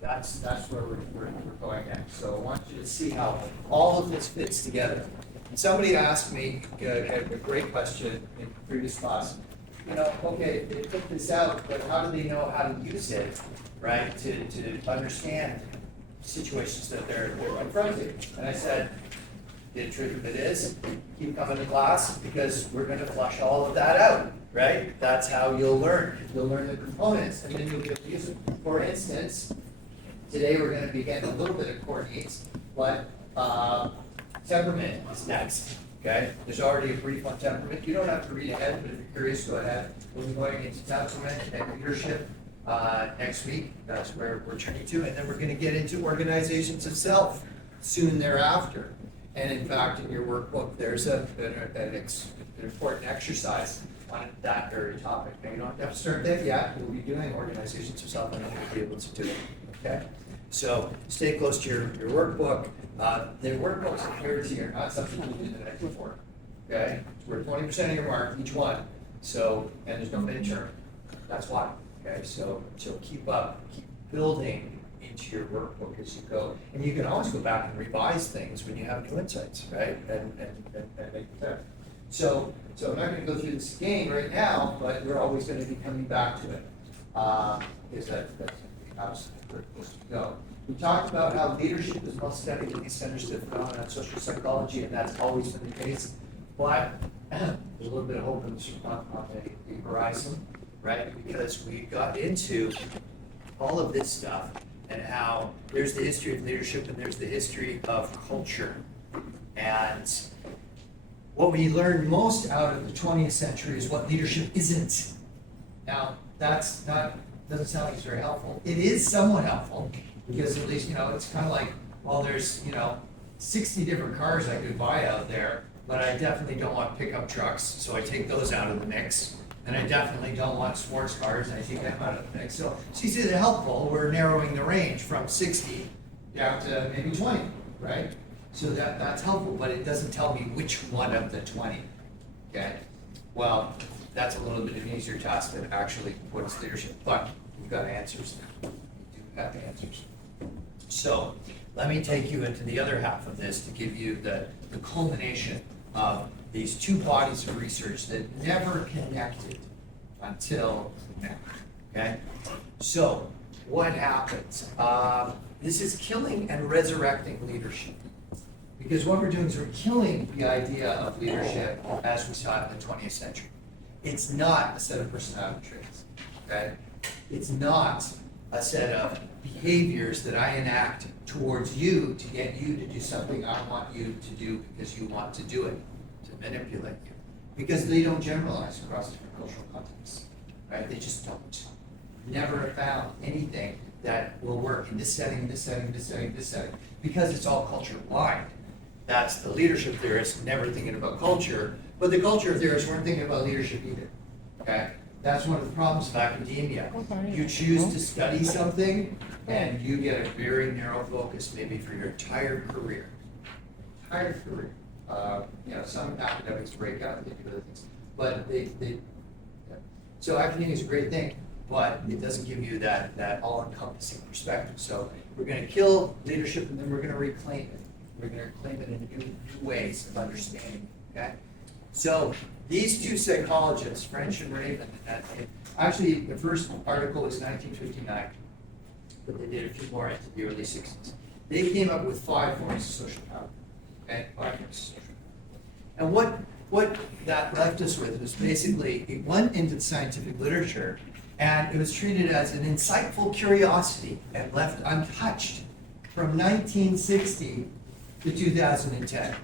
That's where we're going next. So I want you to see how all of this fits together. And somebody asked me a great question in previous class. Okay, they took this out, but how do they know how to use it, right? To understand situations that they're confronting. And I said, the truth of it is, keep coming to class because we're going to flush all of that out, right? That's how you'll learn. You'll learn the components, and then you'll get to use them. For instance, today we're going to be getting a little bit of core needs, but temperament is next. Okay? There's already a brief on temperament. You don't have to read ahead, but if you're curious, go ahead. We'll be going into temperament and leadership next week. That's where we're turning to, and then we're going to get into organizations of self soon thereafter. And in fact, in your workbook, there's an important exercise on that very topic. Now, you don't have to start that yet. We'll be doing organizations of self, and you'll be able to do it. Okay? So stay close to your workbook. The workbook's adhered to you, not something you did the night before. Okay? We're 20% of your mark, each one. So, and there's no midterm. That's why. Okay? So keep building into your workbook as you go. And you can always go back and revise things when you have new insights, right? And make it better. So I'm not going to go through this again right now, but we're always going to be coming back to it. Because that's how we're supposed to go. We talked about how leadership is well studied in these understood phenomena of social psychology, and that's always been the case. But there's a little bit of hope on the horizon, right? Because we got into all of this stuff and how there's the history of leadership and there's the history of culture. And what we learned most out of the 20th century is what leadership isn't. Now, doesn't sound like it's very helpful. It is somewhat helpful because at least, it's kind of like, well, there's, 60 different cars I could buy out there, but I definitely don't want pickup trucks, so I take those out of the mix. And I definitely don't want sports cars, and I take them out of the mix. So you see, they're helpful. We're narrowing the range from 60 down to maybe 20, right? So that's helpful, but it doesn't tell me which one of the 20, okay? Well, that's a little bit of an easier task than actually what's leadership, but we've got answers now. We do have answers. So let me take you into the other half of this to give you the culmination of these two bodies of research that never connected until now, okay? So what happens? This is killing and resurrecting leadership. Because what we're doing is we're killing the idea of leadership as we saw it in the 20th century. It's not a set of personality traits, okay? It's not a set of behaviors that I enact towards you to get you to do something I want you to do because you want to do it, to manipulate you. Because they don't generalize across different cultural contexts, right? They just don't. Never found anything that will work in this setting, this setting, this setting, this setting, because it's all culture-wide. That's the leadership theorists never thinking about culture, but the culture theorists weren't thinking about leadership either, okay? That's one of the problems of academia. You choose to study something, and you get a very narrow focus, maybe for your entire career. Some academics break out and they do other things, but so academia is a great thing, but it doesn't give you that all-encompassing perspective. So we're going to kill leadership, and then we're going to reclaim it. We're going to reclaim it in new ways of understanding. Okay. So these two psychologists, French and Raven, actually the first article was 1959, but they did a few more into the early 60s. They came up with 5 forms of social power. Okay, 5 forms of social power. And what that left us with was basically it went into the scientific literature, and it was treated as an insightful curiosity and left untouched from 1960 to 2010.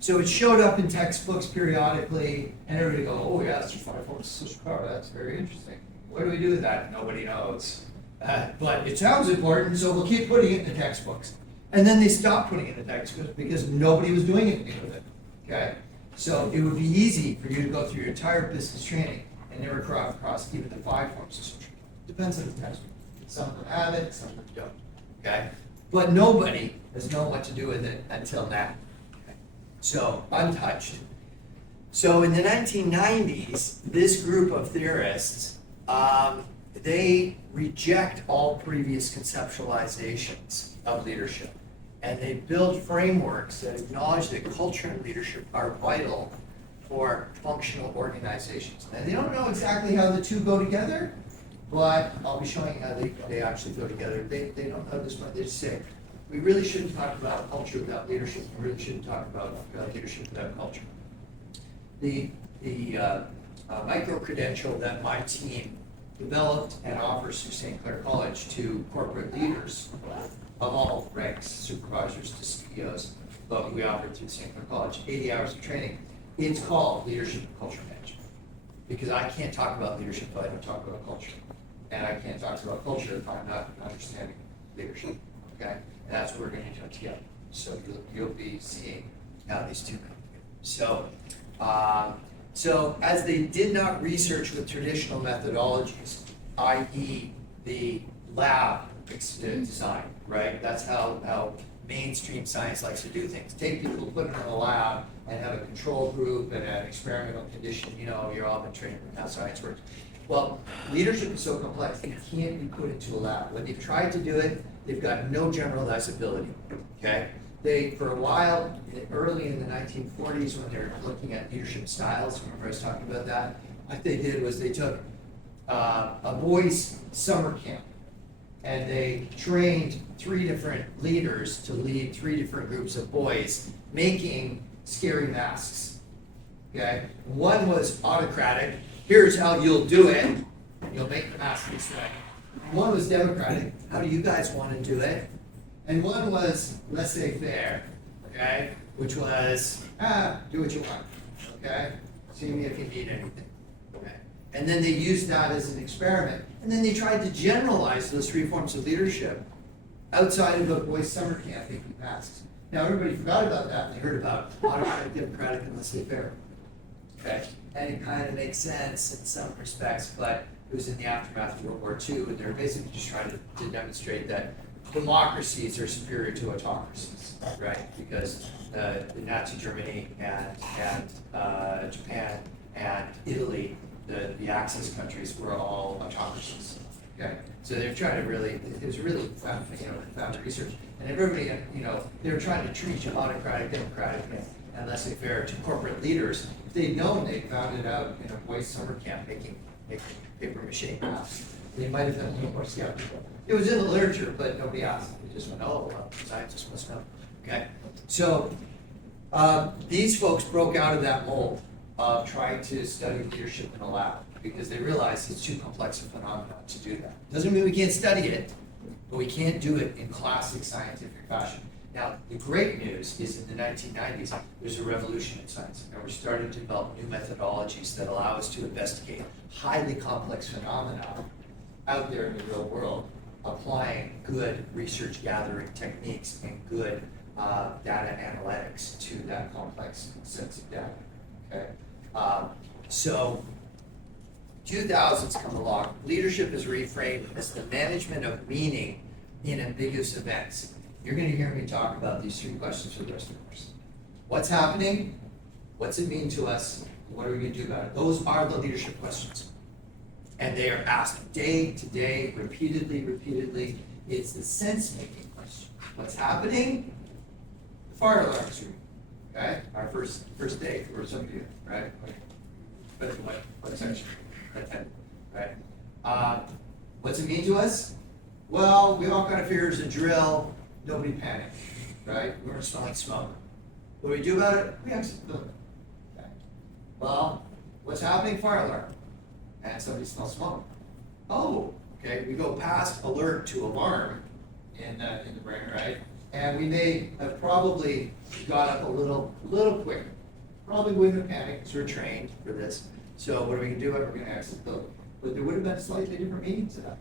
So it showed up in textbooks periodically, and everybody go, oh yeah, that's 5 forms of social power. That's very interesting. What do we do with that? Nobody knows. But it sounds important, so we'll keep putting it in the textbooks. And then they stopped putting it in the textbooks because nobody was doing anything with it. Okay? So it would be easy for you to go through your entire business training and never cross even the 5 forms of social power. Depends on the textbook. Some of them have it, some of them don't. Okay? But nobody has known what to do with it until now. Okay? So, untouched. So in the 1990s, this group of theorists they reject all previous conceptualizations of leadership. And they build frameworks that acknowledge that culture and leadership are vital for functional organizations. And they don't know exactly how the two go together, but I'll be showing you how they actually go together. They don't know this much. They just say, we really shouldn't talk about culture without leadership. We really shouldn't talk about leadership without culture. The micro-credential that my team developed and offers through St. Clair College to corporate leaders of all ranks, supervisors to CEOs, but we offer it through St. Clair College, 80 hours of training. It's called Leadership and Culture Management. Because I can't talk about leadership if I don't talk about culture. And I can't talk about culture if I'm not understanding leadership, okay? And that's what we're gonna do together. So you'll be seeing how these two come together. So as they did not research with traditional methodologies, i.e. the lab design, right? That's how mainstream science likes to do things. Take people, put them in a lab, and have a control group and an experimental condition. You know, you're all been trained in how science works. Well, leadership is so complex, it can't be put into a lab. When they've tried to do it, they've got no generalizability, okay? They, for a while, early in the 1940s, when they were looking at leadership styles, remember I was talking about that? What they did was they took a boys' summer camp, and they trained 3 different leaders to lead 3 different groups of boys, making scary masks, okay? One was autocratic, here's how you'll do it, you'll make the mask this way. One was democratic, how do you guys want to do it? And one was laissez-faire, okay? Which was, do what you want, okay? See me if you need anything, okay? And then they used that as an experiment. And then they tried to generalize those 3 forms of leadership outside of the boys' summer camp making masks. Now, everybody forgot about that, and they heard about autocratic, democratic, and laissez-faire, okay? And it kind of makes sense in some respects, but it was in the aftermath of World War II, and they're basically just trying to demonstrate that democracies are superior to autocracies, right? Because the Nazi Germany and Japan and Italy, the Axis countries, were all autocracies. Okay, so they're trying to really, it was really profound research, and everybody, they were trying to treat autocratic, democratic, and laissez-faire to corporate leaders. If they'd known, they found it out in a boys' summer camp making paper mache masks. They might have done a little more skeptical. It was in the literature, but nobody asked. They just went, oh, well, scientists must know. Okay, so these folks broke out of that mold of trying to study leadership in a lab because they realized it's too complex a phenomenon to do that. Doesn't mean we can't study it, but we can't do it in classic scientific fashion. Now, the great news is in the 1990s, there's a revolution in science, and we're starting to develop new methodologies that allow us to investigate highly complex phenomena out there in the real world, applying good research gathering techniques and good data analytics to that complex sense of data, okay? So 2000s come along, leadership is reframed as the management of meaning in ambiguous events. You're going to hear me talk about these 3 questions for the rest of the course. What's happening? What's it mean to us? What are we going to do about it? Those are the leadership questions. And they are asked day to day, repeatedly. It's the sense-making question. What's happening? The fire alarm's ringing. Okay? Our first day for some of you, right? But what section? Right? What's it mean to us? Well, we all kind of figure it's a drill. Nobody panic, right? We weren't smelling smoke. What do we do about it? We exit the building. Okay. Well, what's happening? Fire alarm. And somebody smells smoke. Oh, okay. We go past alert to alarm in the brain, right? And we may have probably got up a little quicker. Probably wouldn't have panicked because we're trained for this. So what are we gonna do? We're gonna exit the building. But there would have been slightly different meanings to that.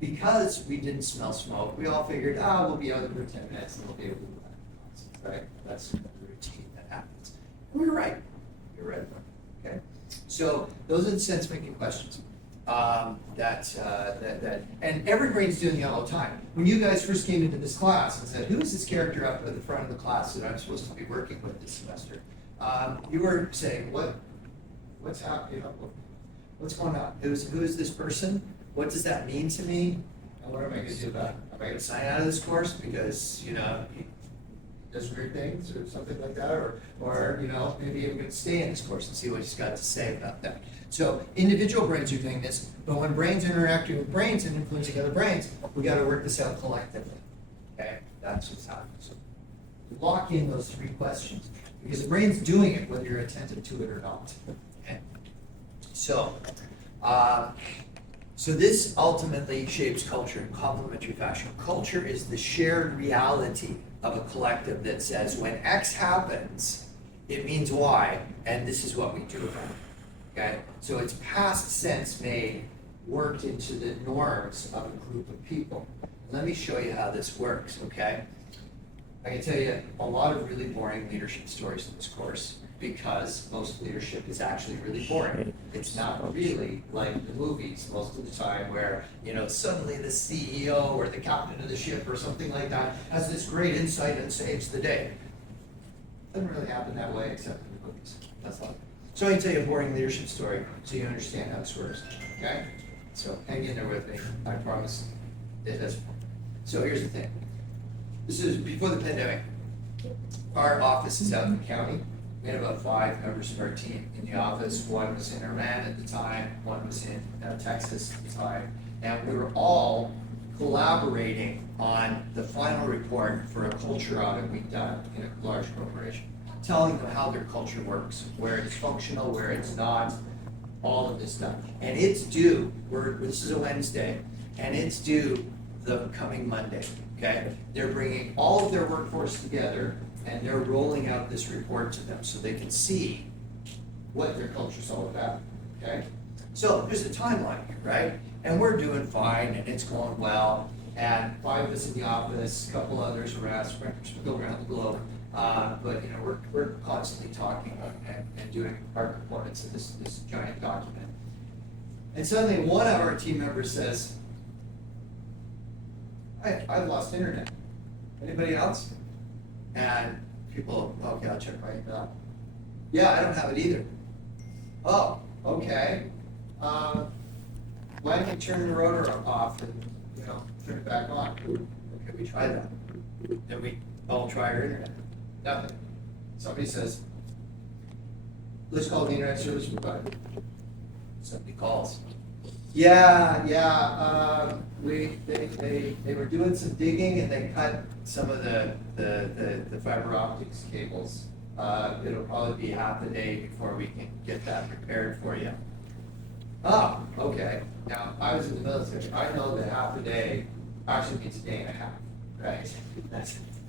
Because we didn't smell smoke, we all figured, we'll be out for 10 minutes and we'll be able to do that. Right? That's the routine that happens. And we were right. You're right. Okay? So those are the sense-making questions and everybody's doing it all the time. When you guys first came into this class and said, who is this character up at the front of the class that I'm supposed to be working with this semester? You were saying, what's happening? What's going on? Who is this person? what does that mean to me? And what am I gonna do about it? Am I gonna sign out of this course because, he does weird things or something like that, or maybe I'm gonna stay in this course and see what he's got to say about that. So individual brains are doing this, but when brains are interacting with brains and influencing other brains, we gotta work this out collectively. Okay, that's what's happening. So lock in those 3 questions, because the brain's doing it whether you're attentive to it or not. Okay? So this ultimately shapes culture in complementary fashion. Culture is the shared reality of a collective that says when X happens, it means Y, and this is what we do about it. Okay? So it's past sense made, worked into the norms of a group of people. Let me show you how this works, okay? I can tell you a lot of really boring leadership stories in this course, because most leadership is actually really boring. It's not really like the movies most of the time where, suddenly the CEO or the captain of the ship or something like that has this great insight and saves the day. Doesn't really happen that way except in the movies. That's all. So I can tell you a boring leadership story so you understand how this works, okay? So hang in there with me, I promise. So here's the thing. This is before the pandemic. Our office is out in the county. We had about 5 members of our team in the office. 1 was in Iran at the time, 1 was in Texas at the time. And we were all collaborating on the final report for a culture audit we'd done in a large corporation, telling them how their culture works, where it's functional, where it's not, all of this stuff. And it's due, this is a Wednesday, and it's due the coming Monday, okay? They're bringing all of their workforce together, and they're rolling out this report to them so they can see what their culture's all about, okay? So there's a timeline here, right? And we're doing fine, and it's going well, and 5 of us in the office, a couple others around, sprinkled around the globe, but we're constantly talking and doing our components of this giant document. And suddenly one of our team members says, I've lost internet. Anybody else? And people, okay, I'll check my email. Yeah, I don't have it either. Oh, okay. Why don't you turn the rotor off and turn it back on? Okay, we try that. Then we all try our internet. Nothing. Somebody says, let's call the internet service provider. Somebody calls. Yeah. They were doing some digging and they cut some of the fiber optics cables. It'll probably be half a day before we can get that repaired for you. Oh, okay. Now, I was in the military. I know that half a day actually means a day and a half, right?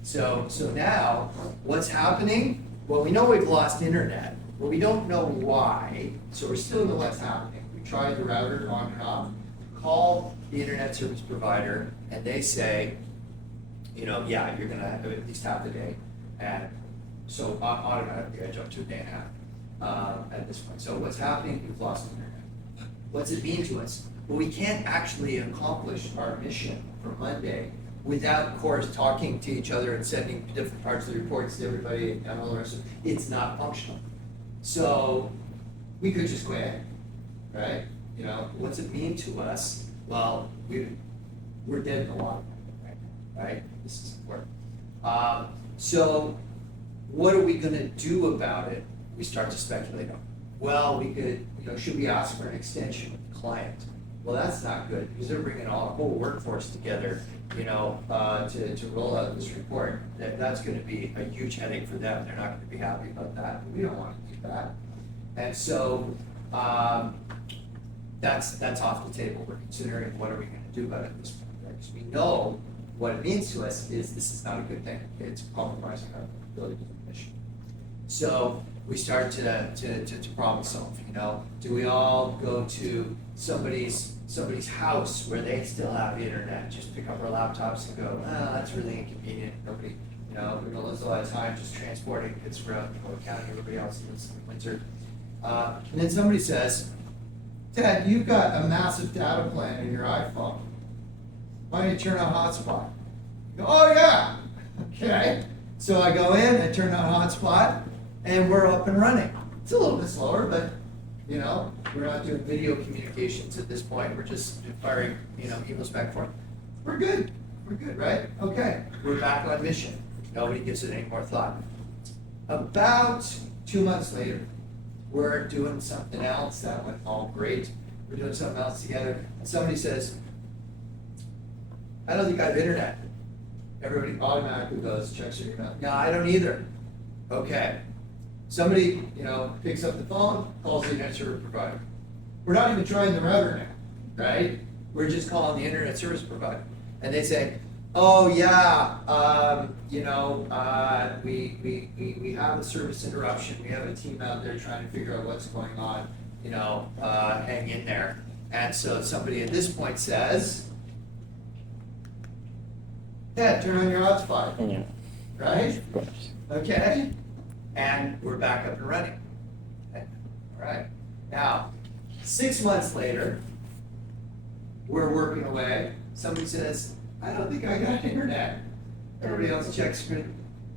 So now, what's happening? Well, we know we've lost internet, but we don't know why. So we're still in the what's happening. We tried the router on and off, call the internet service provider, and they say, yeah, you're gonna have at least half a day. And so automatically I jump to a day and a half at this point. So what's happening? We've lost internet. What's it mean to us? Well, we can't actually accomplish our mission for Monday without, of course, talking to each other and sending different parts of the reports to everybody and all the rest of it. It's not functional. So we could just quit, right? What's it mean to us? Well, we're dead in the water right? This isn't work. So what are we gonna do about it? We start to speculate on. Well, we could, should we ask for an extension with the client? Well, that's not good because they're bringing all a whole workforce together, to roll out this report. That's going to be a huge headache for them. They're not going to be happy about that. We don't want to do that. And so that's off the table. We're considering what are we going to do about it at this point, right? Because we know what it means to us is this is not a good thing. It's compromising our ability to do the mission. So we start to problem solve. Do we all go to somebody's house where they still have internet? Just pick up our laptops and go, that's really inconvenient. Nobody, we're gonna lose a lot of time just transporting kids around the county. Everybody else lives in the winter. And then somebody says, Ted, you've got a massive data plan in your iPhone. Why don't you turn on hotspot? You go, oh yeah, okay. So I go in, I turn on hotspot, and we're up and running. It's a little bit slower, but We're not doing video communications at this point. We're just firing, emails back and forth. We're good. We're good, right? Okay. We're back on mission. Nobody gives it any more thought. About 2 months later, we're doing something else. That went all great. We're doing something else together. And somebody says, I don't think I have internet. Everybody automatically goes, checks your email. No, I don't either. Okay. Somebody, picks up the phone, calls the internet service provider. We're not even trying the router now, right? We're just calling the internet service provider. And they say, oh yeah, we have a service interruption. We have a team out there trying to figure out what's going on, hang in there. And so somebody at this point says, yeah, turn on your hotspot, Yeah, right? of course. Okay, and we're back up and running. Okay. All right, now, 6 months later, we're working away. Somebody says, I don't think I got internet. Everybody else checks screen.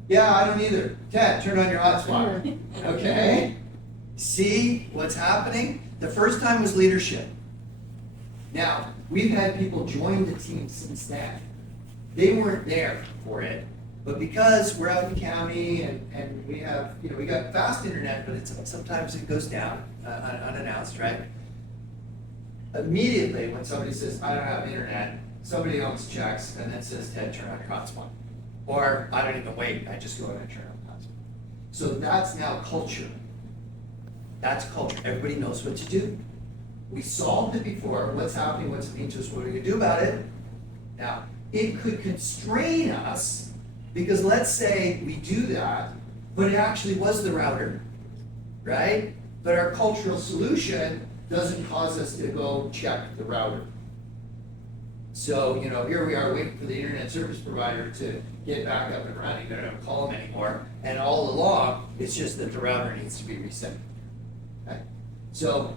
Yeah, I don't either. Ted, turn on your hotspot. Okay, see what's happening? The first time was leadership. Now, we've had people join the team since then. They weren't there for it, but because we're out in the county and we have, we got fast internet, but sometimes it goes down unannounced, right? Immediately when somebody says, I don't have internet, somebody else checks and then says, Ted, turn on your hotspot. Or I don't even wait, I just go ahead and turn on the hotspot. So that's now culture. That's culture. Everybody knows what to do. We solved it before. What's happening? What's it mean to us? What are we going to do about it? Now, it could constrain us because let's say we do that, but it actually was the router, right? But our cultural solution doesn't cause us to go check the router. So, here we are waiting for the internet service provider to get back up and running. They don't call them anymore. And all along, it's just that the router needs to be reset. Okay? So,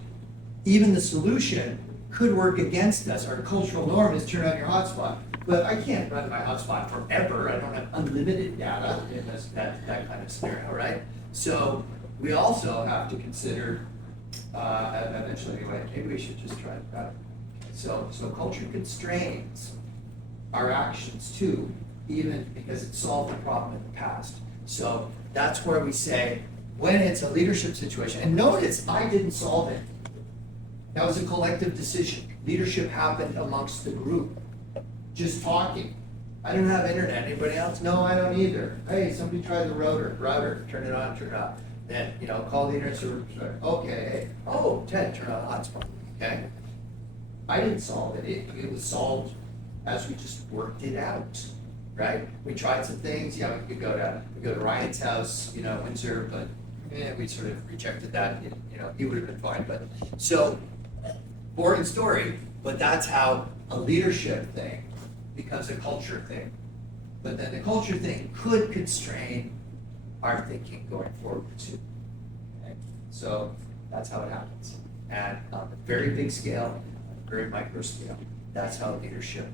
even the solution could work against us. Our cultural norm is turn on your hotspot. But I can't run my hotspot forever. I don't have unlimited data in that kind of scenario, right? So we also have to consider, eventually anyway, maybe we should just try that. So culture constrains our actions too, even because it solved the problem in the past. So that's where we say, when it's a leadership situation, and notice I didn't solve it. That was a collective decision. Leadership happened amongst the group. Just talking. I don't have internet. Anybody else? No, I don't either. Hey, somebody try the router. Turn it on, turn it off. Then, call the internet service provider. Okay. Hey. Oh, Ted, turn on the hotspot. Okay. I didn't solve it. It was solved as we just worked it out. Right? We tried some things. Yeah, we could go to Ryan's house, Windsor, but we sort of rejected that. He would have been fine. But so boring story, but that's how a leadership thing becomes a culture thing. But then the culture thing could constrain our thinking going forward too. Okay? So that's how it happens. And on a very big scale, on a very micro scale, that's how leadership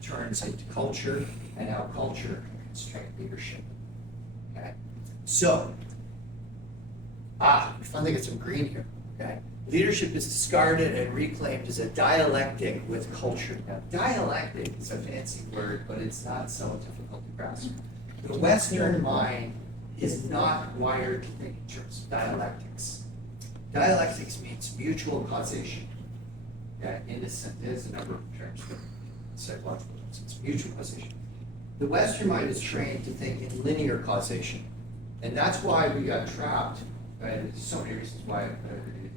turns into culture and how culture can constrain leadership. Okay? So, we finally get some green here. Okay? Leadership is discarded and reclaimed as a dialectic with culture. Now, dialectic is a fancy word, but it's not so difficult to grasp. The Western mind is not wired to think in terms of dialectics. Dialectics means mutual causation. Okay? In this sense, there's a number of terms for psychological terms. It's mutual causation. The Western mind is trained to think in linear causation. And that's why we got trapped. Right? There's so many reasons why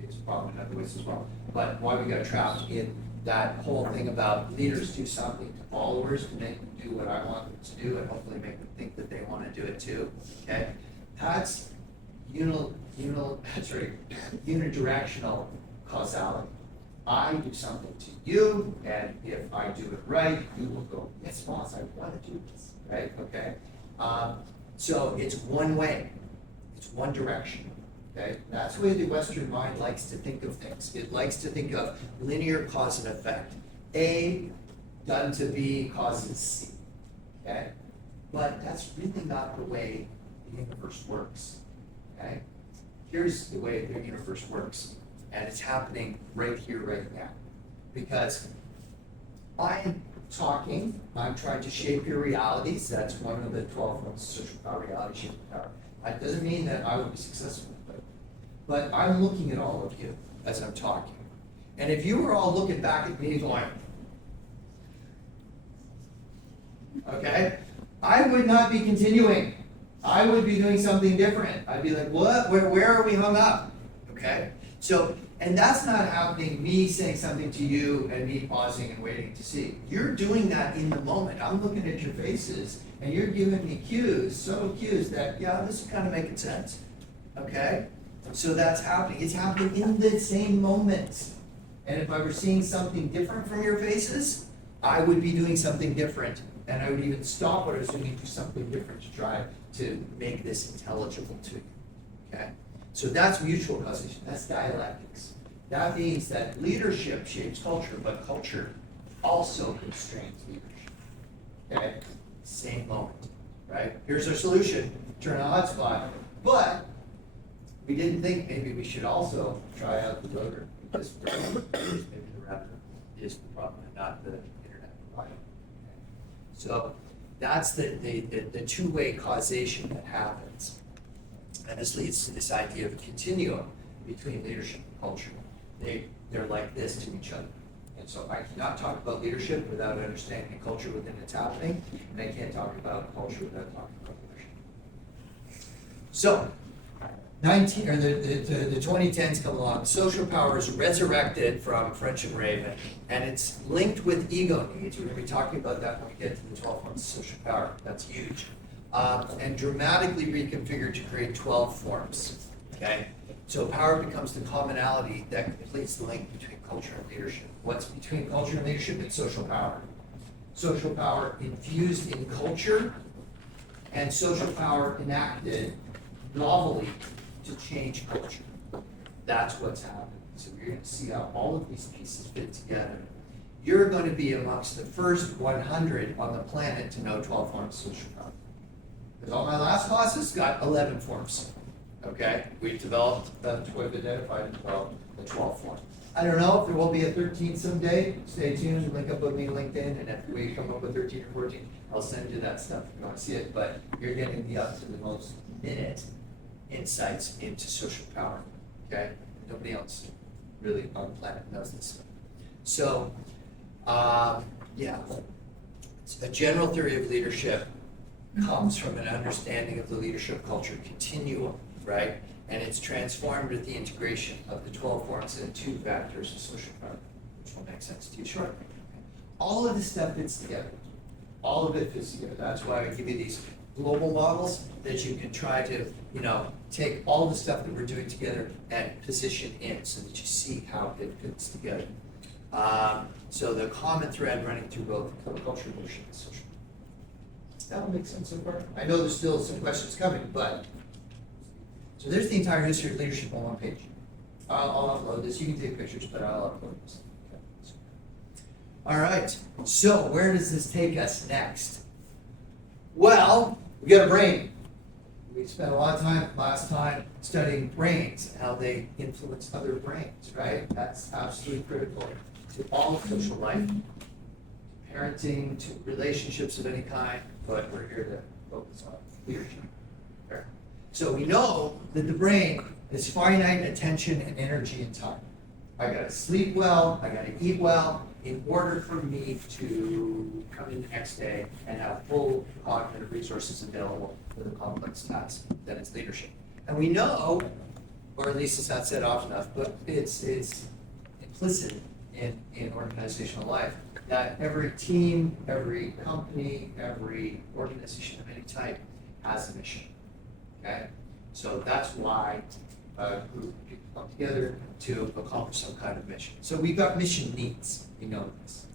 it's a problem in other ways as well. But why we got trapped in that whole thing about leaders do something to followers to make them do what I want them to do and hopefully make them think that they want to do it too. Okay? That's unidirectional causality. I do something to you, and if I do it right, you will go, yes, boss, I want to do this, right? Okay? So it's one way. It's one direction. Okay? That's the way the Western mind likes to think of things. It likes to think of linear cause and effect. A done to B causes C. Okay? But that's really not the way the universe works. Okay? Here's the way the universe works. And it's happening right here, right now. Because I am talking, I'm trying to shape your realities. That's one of the 12 forms of social power, reality shaping power. That doesn't mean that I will be successful, but I'm looking at all of you as I'm talking. And if you were all looking back at me going, okay, I would not be continuing. I would be doing something different. I'd be like, what? Where are we hung up? Okay? So, and that's not happening, me saying something to you and me pausing and waiting to see. You're doing that in the moment. I'm looking at your faces and you're giving me cues, subtle cues that, yeah, this is kind of making sense. Okay? So that's happening. It's happening in the same moment. And if I were seeing something different from your faces, I would be doing something different. And I would even stop what I was doing and do something different to try to make this intelligible to you. Okay? So that's mutual causation. That's dialectics. That means that leadership shapes culture, but culture also constrains leadership. Okay? Same moment. Right? Here's our solution. Turn on hotspot. But we didn't think maybe we should also try out the rotor, because maybe the router is the problem and not the internet provider. So that's the two-way causation that happens. And this leads to this idea of a continuum between leadership and culture. They're like this to each other. And so I cannot talk about leadership without understanding the culture within it's happening, and I can't talk about culture without talking about leadership. So, the 2010s come along. Social power is resurrected from French and Raven, and it's linked with ego needs. We're going to be talking about that when we get to the 12 forms of social power. That's huge. And dramatically reconfigured to create 12 forms. Okay? So power becomes the commonality that completes the link between culture and leadership. What's between culture and leadership? It's social power. Social power infused in culture, and social power enacted novelly to change culture. That's what's happening. So you're going to see how all of these pieces fit together. You're going to be amongst the first 100 on the planet to know 12 forms of social power. Because all my last classes got 11 forms. Okay? We've developed, we've identified and developed the 12 forms. I don't know if there will be a 13th someday. Stay tuned, link up with me on LinkedIn, and if we come up with 13 or 14, I'll send you that stuff if you want to see it. But you're getting the up to the most minute insights into social power. Okay? Nobody else really on the planet knows this. So, yeah. A general theory of leadership comes from an understanding of the leadership culture continuum, right? And it's transformed with the integration of the 12 forms and 2 factors of social power, which will make sense to you shortly. All of this stuff fits together. All of it fits together. That's why I give you these global models that you can try to, take all the stuff that we're doing together and position in so that you see how it fits together. So the common thread running through both culture, leadership, and social. That will make sense so far. I know there's still some questions coming, but so there's the entire history of leadership on one page. I'll upload this. You can take pictures, but I'll upload this. Okay. All right. So where does this take us next? Well, we got a brain. We spent a lot of time last time studying brains and how they influence other brains, right? That's absolutely critical to all of social life, parenting, to relationships of any kind, but we're here to focus on leadership. Okay. So we know that the brain is finite attention and energy and time. I gotta sleep well, I gotta eat well, in order for me to come in the next day and have full cognitive resources available for the complex task that is leadership. And we know, or at least it's not said often enough, but it's implicit in organizational life, that every team, every company, every organization of any type has a mission. Okay? So that's why a group of people come together to accomplish some kind of mission. So we've got mission needs. We know this.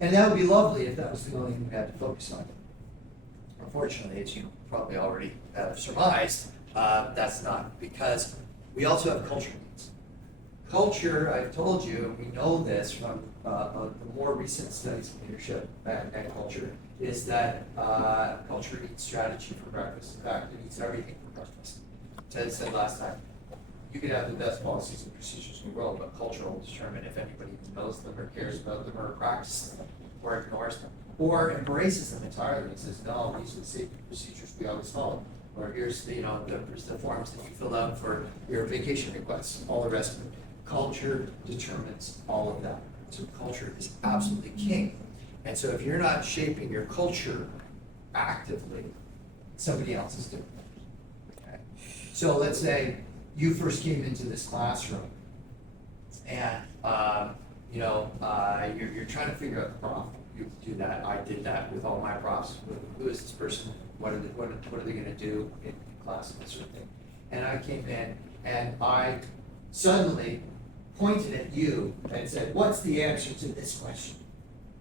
And that would be lovely if that was the only thing we had to focus on. Unfortunately, as you probably already have surmised, that's not, because we also have culture needs. Culture, I've told you, we know this from the more recent studies of leadership and culture, is that culture eats strategy for breakfast. In fact, it eats everything for breakfast. Ted said last time, You could have the best policies and procedures in the world, but culture will determine if anybody knows them or cares about them or practices them or ignores them or embraces them entirely and says, no, these are the safety procedures we always follow. Or here's the, here's the forms that you fill out for your vacation requests, all the rest of it. Culture determines all of that. So culture is absolutely king. And so if you're not shaping your culture actively, somebody else is doing it. Okay? So let's say you first came into this classroom and you're trying to figure out the problem. You do that. I did that with all my profs. Who is this person? What are they going to do in class and that sort of thing? And I came in and I suddenly pointed at you and said, "What's the answer to this question?"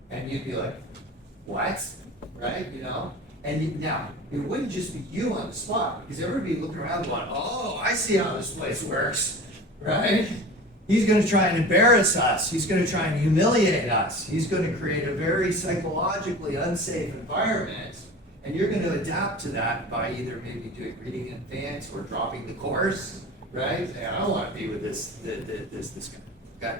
And you'd be like, "What?" Right? Now, it wouldn't just be you on the spot, because everybody looking around going, "Oh, I see how this place works," right? He's going to try and embarrass us. He's going to try and humiliate us. He's going to create a very psychologically unsafe environment, and you're going to adapt to that by either maybe doing reading in advance or dropping the course, right? And I don't want to be with this guy. Okay?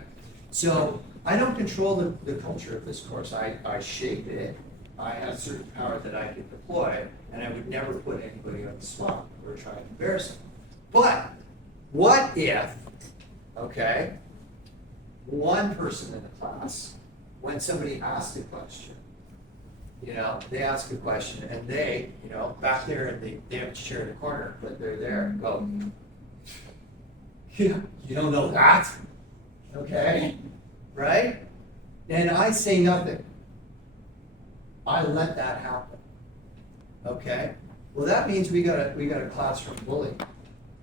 So I don't control the culture of this course. I shape it. I have certain power that I can deploy, and I would never put anybody on the spot or try and embarrass them. But what if, okay, one person in the class, when somebody asked a question, they ask a question and they, back there and they have a chair in the corner, but they're there and go, "Yeah, you don't know that?" Okay, right? And I say nothing. I let that happen. Okay? Well, that means we got a classroom bully,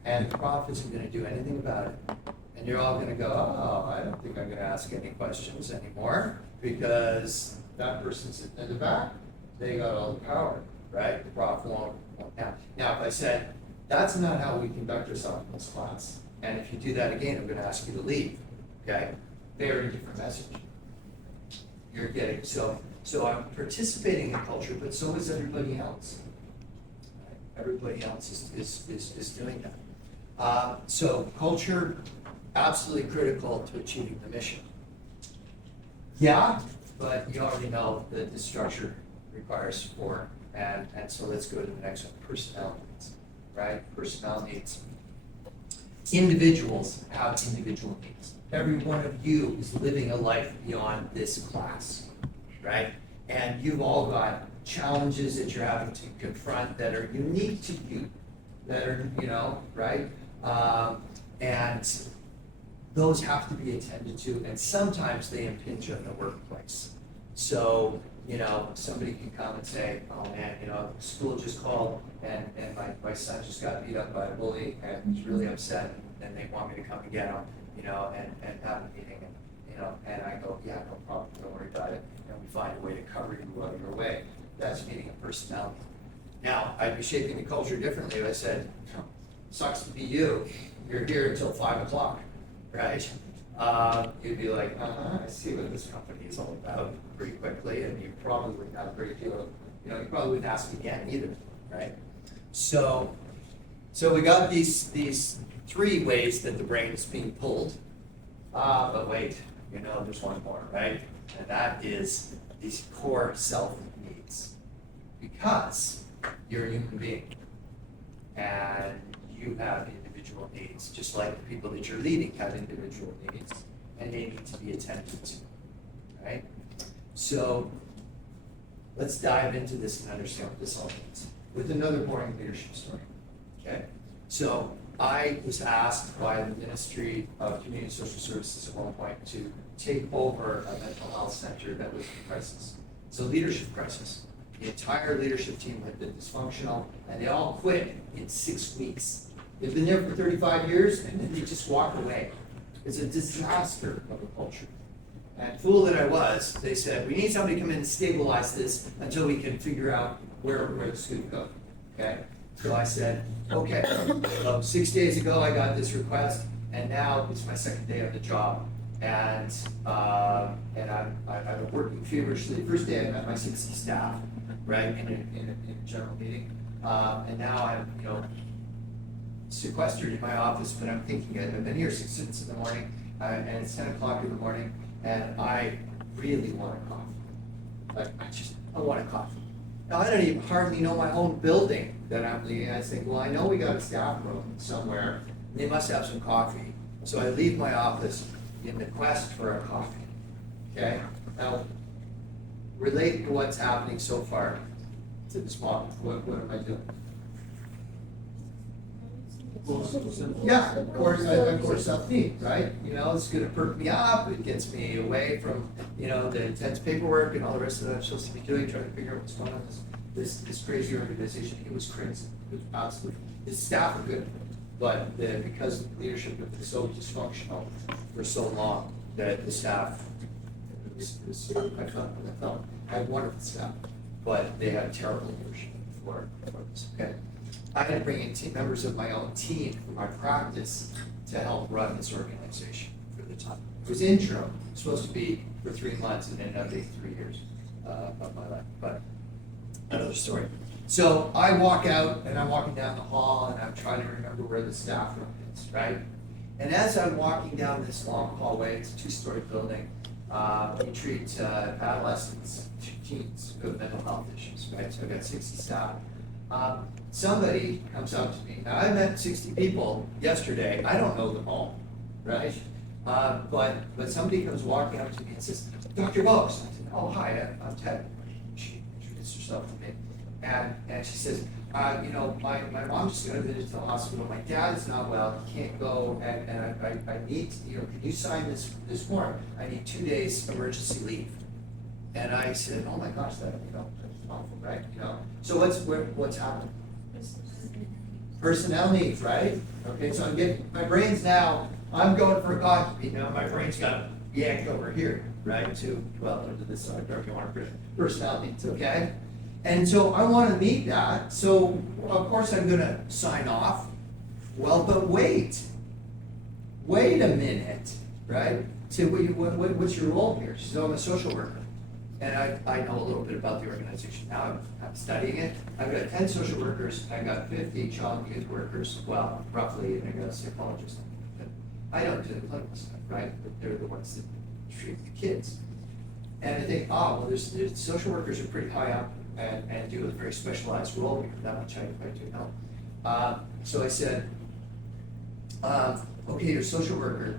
and the prof isn't going to do anything about it. And you're all going to go, "Oh, I don't think I'm going to ask any questions anymore because that person's sitting in the back. They got all the power, right? The prof won't." Now, if I said, "That's not how we conduct ourselves in this class, and if you do that again, I'm going to ask you to leave," okay? Very different message. You're getting so I'm participating in culture, but so is everybody else. Right? Everybody else is doing that. So culture, absolutely critical to achieving the mission. Yeah, but you already know that the structure requires four, and so let's go to the next one, personnel needs, right? Personnel needs. Individuals have individual needs. Every one of you is living a life beyond this class, right? And you've all got challenges that you're having to confront that are unique to you, that are, right? And those have to be attended to, and sometimes they impinge on the workplace. So, somebody can come and say, "Oh man, school just called and my son just got beat up by a bully and he's really upset and they want me to come and get him, and have a meeting." And I go, "Yeah, no problem, don't worry about it." And we find a way to cover you out of your way. That's meeting a personality. Now, I'd be shaping the culture differently if I said, "Sucks to be you. You're here until 5 o'clock, right?" You'd be like, "I see what this company is all about," pretty quickly, and you probably wouldn't have a great deal of, you probably wouldn't ask again either, right? So we got these three ways that the brain is being pulled. But wait, there's one more, right? And that is these core self needs. Because you're a human being and you have individual needs, just like the people that you're leading have individual needs, and they need to be attended to, right? So let's dive into this and understand what this all means with another boring leadership story, okay? So I was asked by the Ministry of Community Social Services at one point to take over a mental health center that was in crisis. So leadership crisis. The entire leadership team had been dysfunctional, and they all quit in 6 weeks. They've been there for 35 years, and then they just walk away. It's a disaster of a culture. And fool that I was, they said, "We need somebody to come in and stabilize this until we can figure out where this could go." Okay? So I said, "Okay, 6 days ago I got this request, and now it's my second day on the job. And I'm working feverishly. The first day I met my 60 staff, right, in a general meeting. And now I'm, sequestered in my office, but I'm thinking, I've been here since in the morning, and it's 10 o'clock in the morning, and I really want a coffee. Like, I want a coffee. Now, I don't even hardly know my own building that I'm leaving. I think, well, I know we got a staff room somewhere. They must have some coffee. So I leave my office in the quest for a coffee. Okay? Now, relate to what's happening so far to this model. What am I doing? Yeah, of course, self-need, right? You know, it's gonna perk me up, it gets me away from, you know, the intense paperwork and all the rest of that I'm supposed to be doing, trying to figure out what's going on with this crazy organization. It was crazy. It was absolutely, the staff are good, but because the leadership had been so dysfunctional for so long, that the staff, I had wonderful staff, but they had terrible leadership for this, okay? I had to bring in team members of my own team from my practice to help run this organization for the time. It was interim, it was supposed to be for 3 months and ended up being 3 years of my life, but another story. So I walk out and I'm walking down the hall and I'm trying to remember where the staff room is, right? And as I'm walking down this long hallway, it's a 2-story building, we treat adolescents, teens who have mental health issues, right? So I've got 60 staff. Somebody comes up to me. Now, I met 60 people yesterday. I don't know them all, right? But somebody comes walking up to me and says, Dr. Bose. I said, oh, hi, I'm Ted. She introduced herself to me. And she says, you know, my mom's just going to visit the hospital. My dad is not well. He can't go. And I need, you know, can you sign this form? I need 2 days emergency leave. And I said, oh my gosh, that, you know, that's awful, right? You know, so what's happening? Personnel needs, right? Okay, so I'm getting, my brain's now, I'm going for a coffee, you know, my brain's got yanked over here, right? To this side, wherever you want to put it. Personnel needs, okay? And so I want to meet that, so of course I'm gonna sign off. Well, but wait a minute, right? So what's your role here? So I'm a social worker. And I know a little bit about the organization now. I'm studying it. I've got 10 social workers. I've got 50 child and youth workers, well, roughly, and I've got a psychologist. I don't do the clinical stuff, right? But they're the ones that treat the kids. And I think, oh, well, there's social workers are pretty high up and do a very specialized role here. That much I do know. So I said, okay, you're a social worker.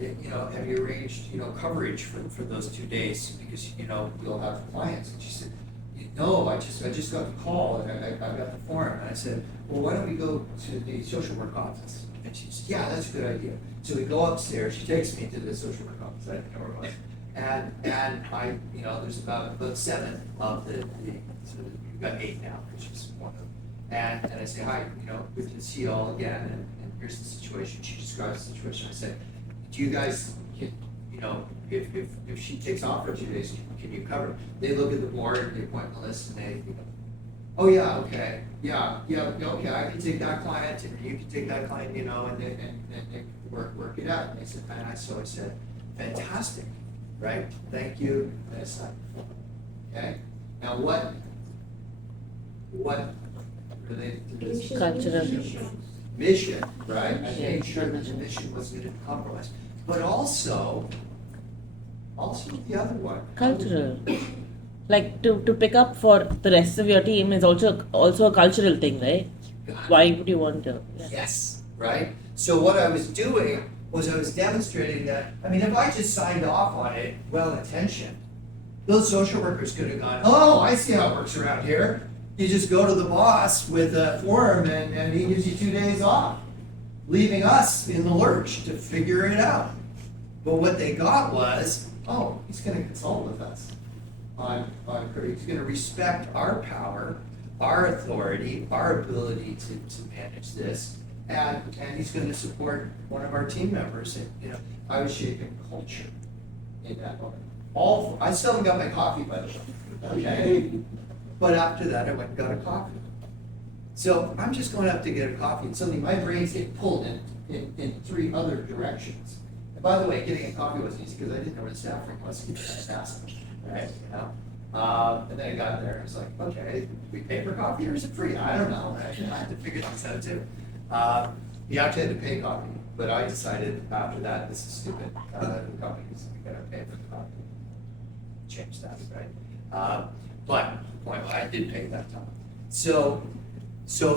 You know, have you arranged, you know, coverage for those 2 days because, you know, you'll have clients? And she said, no, I just got the call and I got the form. And I said, well, why don't we go to the social work office? And she said, yeah, that's a good idea. So we go upstairs. She takes me to the social work office. I didn't know where it was. And I, you know, there's about 7 of the so we've got 8 now, which is one of them. And I say, hi, you know, good to see you all again. And here's the situation. She describes the situation. I said, do you guys, you know, if she takes off for 2 days, can you cover? They look at the board, the appointment list, and they go, oh yeah, okay, yeah, okay, I can take that client, and you can take that client, you know, and work it out. And they said, so I said, fantastic, right? Thank you. And I signed the form. Okay. Now what related to this? Cultural. Mission, right? I made sure that the mission wasn't going to be compromised. But also the other one. Cultural. Like to pick up for the rest of your team is also a cultural thing, right? Why would you want to? Yeah. Yes, right? So what I was doing was I was demonstrating that, I mean, if I just signed off on it, well-intentioned, those social workers could have gone, oh, I see how it works around here. You just go to the boss with a form and he gives you 2 days off, leaving us in the lurch to figure it out. But what they got was, oh, he's going to consult with us. He's going to respect our power, our authority, our ability to manage this, and he's going to support one of our team members. And, you know, I was shaping culture in that moment. I still haven't got my coffee, by the way. Okay. But after that, I went and got a coffee. So I'm just going up to get a coffee, and suddenly my brain's getting pulled in 3 other directions. And by the way, getting a coffee wasn't easy because I didn't know where the staff room was. I asked them, right? You know? And then I got there, and I was like, okay, we pay for coffee or is it free? I don't know. I had to figure this out too. He actually had to pay copy, but I decided after that, this is stupid. The company's gonna pay for the copy. Change that, right? But, well, I did pay that time. So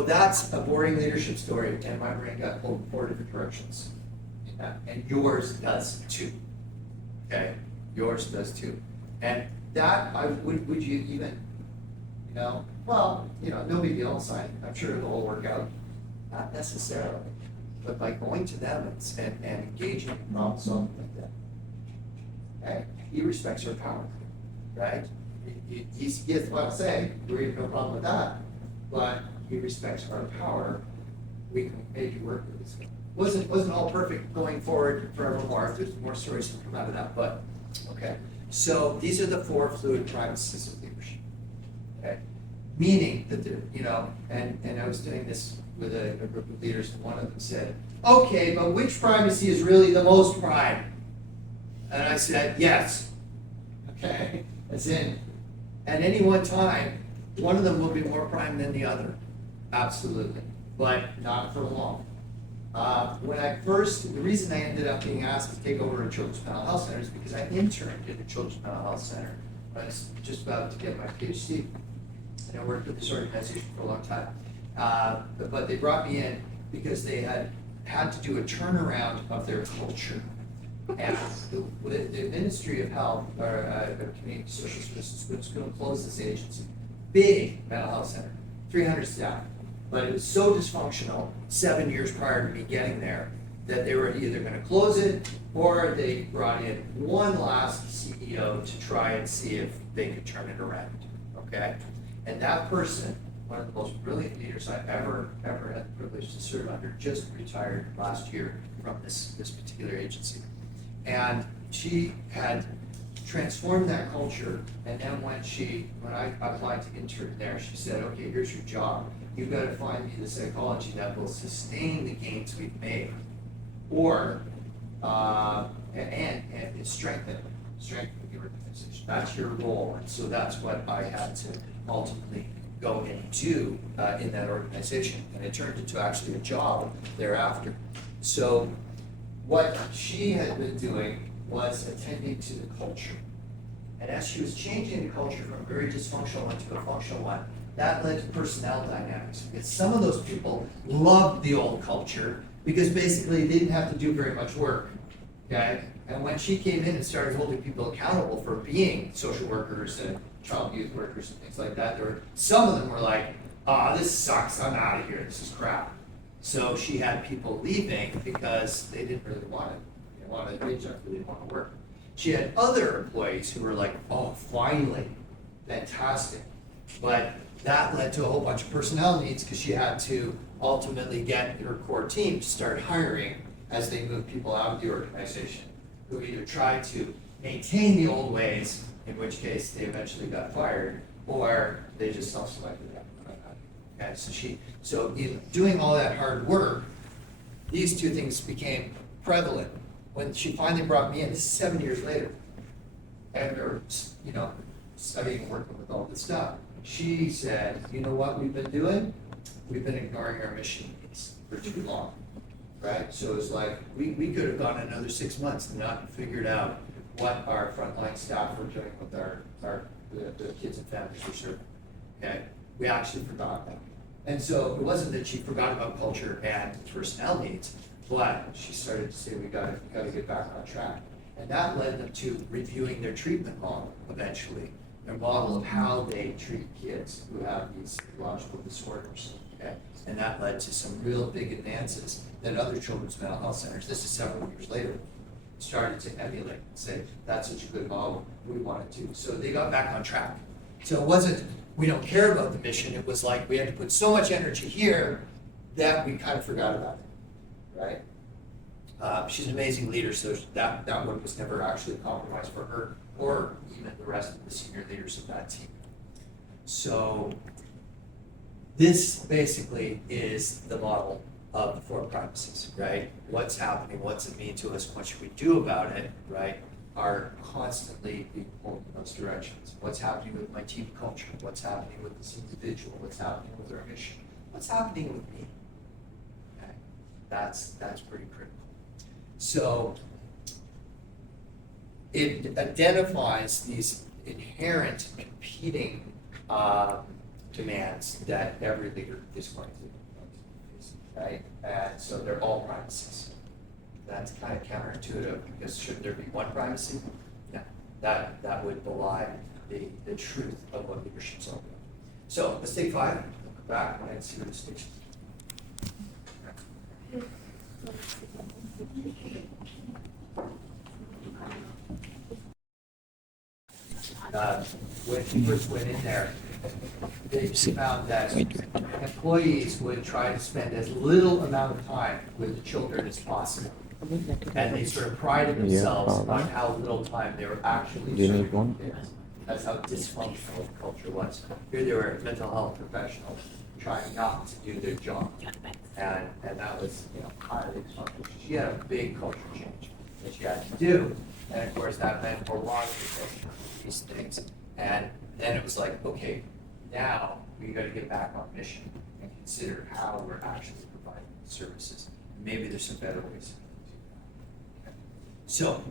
that's a boring leadership story, and my brain got pulled in 4 different directions. In that, and yours does too. Okay, yours does too. And that, would you even, well, no big deal, it's fine. I'm sure it'll all work out. Not necessarily, but by going to them and engaging in problem solving like that. Okay, he respects her power, right? He gets what I say, we have no problem with that, but he respects our power. We can make it work with this guy. Wasn't all perfect going forward forevermore. There's more stories to come out of that, but okay. So these are the 4 fluid premises of leadership. Okay, meaning that and I was doing this with a group of leaders, and one of them said, "Okay, but which primacy is really the most prime?" And I said, "Yes." Okay, as in, at any one time, one of them will be more prime than the other, absolutely, but not for long. The reason I ended up being asked to take over a children's mental health center is because I interned at a children's mental health center when I was just about to get my PhD. And I worked with this organization for a long time. But they brought me in because they had to do a turnaround of their culture. And the Ministry of Health, or Community Social Services, was going to close this agency. Big mental health center, 300 staff. But it was so dysfunctional 7 years prior to me getting there that they were either going to close it or they brought in one last CEO to try and see if they could turn it around. Okay? And that person, one of the most brilliant leaders I've ever had the privilege to serve under, just retired last year from this particular agency. And she had transformed that culture, and then when I applied to intern there, she said, "Okay, here's your job. You've got to find me the psychology that will sustain the gains we've made, or and strengthen the organization. That's your role." And so that's what I had to ultimately go and do in that organization, and it turned into actually a job thereafter. So what she had been doing was attending to the culture. And as she was changing the culture from a very dysfunctional one to a functional one, that led to personnel dynamics. Because some of those people loved the old culture because basically they didn't have to do very much work. Okay? And when she came in and started holding people accountable for being social workers and child youth workers and things like that, some of them were like, this sucks, I'm out of here, this is crap. So she had people leaving because they didn't really want it. They wanted a paycheck, they didn't want to work. She had other employees who were like, "Oh, finally, fantastic." But that led to a whole bunch of personnel needs because she had to ultimately get her core team to start hiring as they moved people out of the organization who either tried to maintain the old ways, in which case they eventually got fired, or they just self-selected them. Okay, so in doing all that hard work, these two things became prevalent. When she finally brought me in, this is 7 years later, after studying and working with all this stuff, she said, "You know what we've been doing? We've been ignoring our mission needs for too long." Right? So it's like we could have gone another 6 months and not figured out what our frontline staff were doing with the kids and families we're serving. Okay? We actually forgot that. And so it wasn't that she forgot about culture and personnel needs, but she started to say we got to get back on track. And that led them to reviewing their treatment model eventually, their model of how they treat kids who have these neurological disorders. Okay? And that led to some real big advances that other children's mental health centers, this is several years later, started to emulate and say, "That's such a good model, we want to do." So they got back on track. So it wasn't, we don't care about the mission, it was like we had to put so much energy here that we kind of forgot about it, right? She's an amazing leader, so that one was never actually a compromise for her or even the rest of the senior leaders of that team. So this basically is the model of the 4 premises, right? What's happening, what's it mean to us, what should we do about it, right? Are constantly being pulled in those directions. What's happening with my team culture? What's happening with this individual? What's happening with our mission? What's happening with me? Okay. That's pretty critical. So it identifies these inherent competing demands that every leader is going to face, right? And so they're all primacies. That's kind of counterintuitive, because should there be one primacy? No, that would belie the truth of what leadership's all about. So let's take 5, look back and see what the station. When he first went in there, they found that employees would try to spend as little amount of time with the children as possible. And they sort of prided themselves on how little time they were actually Do you need serving one? kids. That's how dysfunctional the culture was. Here they were mental health professionals trying not to do their job. And that was, highly dysfunctional. She had a big culture change that she had to do. And of course, that meant a lot of these things. And then it was like, okay, now we got to get back on mission and consider how we're actually providing services. Maybe there's some better ways to do that. Okay. So,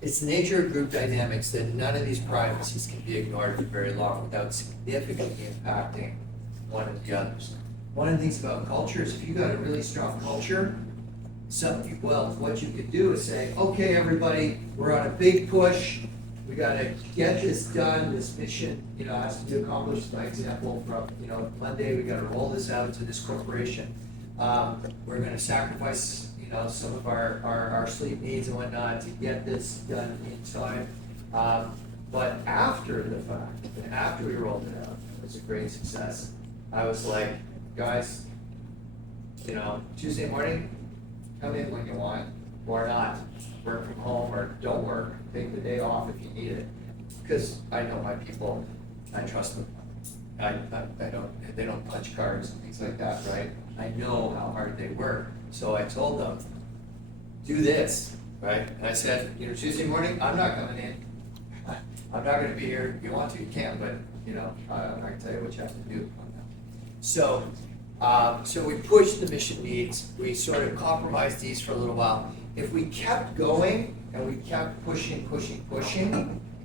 it's the nature of group dynamics that none of these primacies can be ignored for very long without significantly impacting one of the others. One of the things about culture is if you've got a really strong culture, what you could do is say, okay, everybody, we're on a big push. We got to get this done. This mission, has to be accomplished. By example, from Monday, we got to roll this out to this corporation. We're going to sacrifice, some of our sleep needs and whatnot to get this done in time. But after the fact, and after we rolled it out, it was a great success. I was like, guys, Tuesday morning, come in when you want, or not. Work from home or don't work. Take the day off if you need it. Because I know my people, I trust them. They don't punch cards and things like that, right? I know how hard they work. So I told them, do this, right? And I said, Tuesday morning, I'm not coming in. I'm not going to be here. If you want to, you can, but I'm not going to tell you what you have to do. So we pushed the mission needs. We sort of compromised these for a little while. If we kept going and we kept pushing,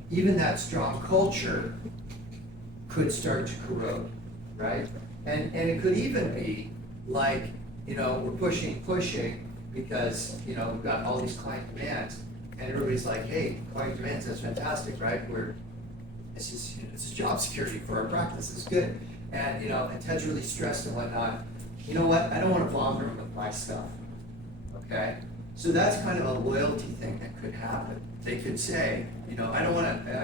even that strong culture could start to corrode, right? And it could even be like, we're pushing because, we've got all these client demands, and everybody's like, hey, client demands, that's fantastic, right? This is job security for our practice, it's good. And, and Ted's really stressed and whatnot. You know what? I don't want to bother him with my stuff, okay? So that's kind of a loyalty thing that could happen. They could say, I don't want to,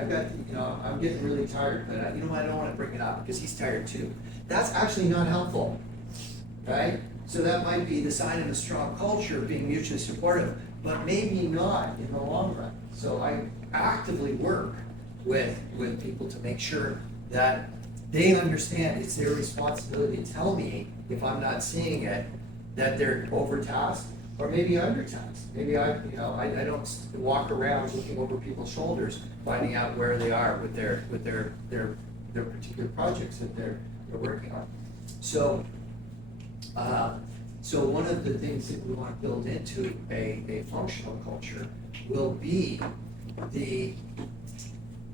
I'm getting really tired, but I don't want to bring it up because he's tired too. That's actually not helpful, right? So that might be the sign of a strong culture being mutually supportive, but maybe not in the long run. So I actively work with people to make sure that they understand it's their responsibility to tell me if I'm not seeing it, that they're overtasked or maybe undertasked. Maybe I don't walk around looking over people's shoulders, finding out where they are with their particular projects that they're working on. So one of the things that we want to build into a functional culture will be the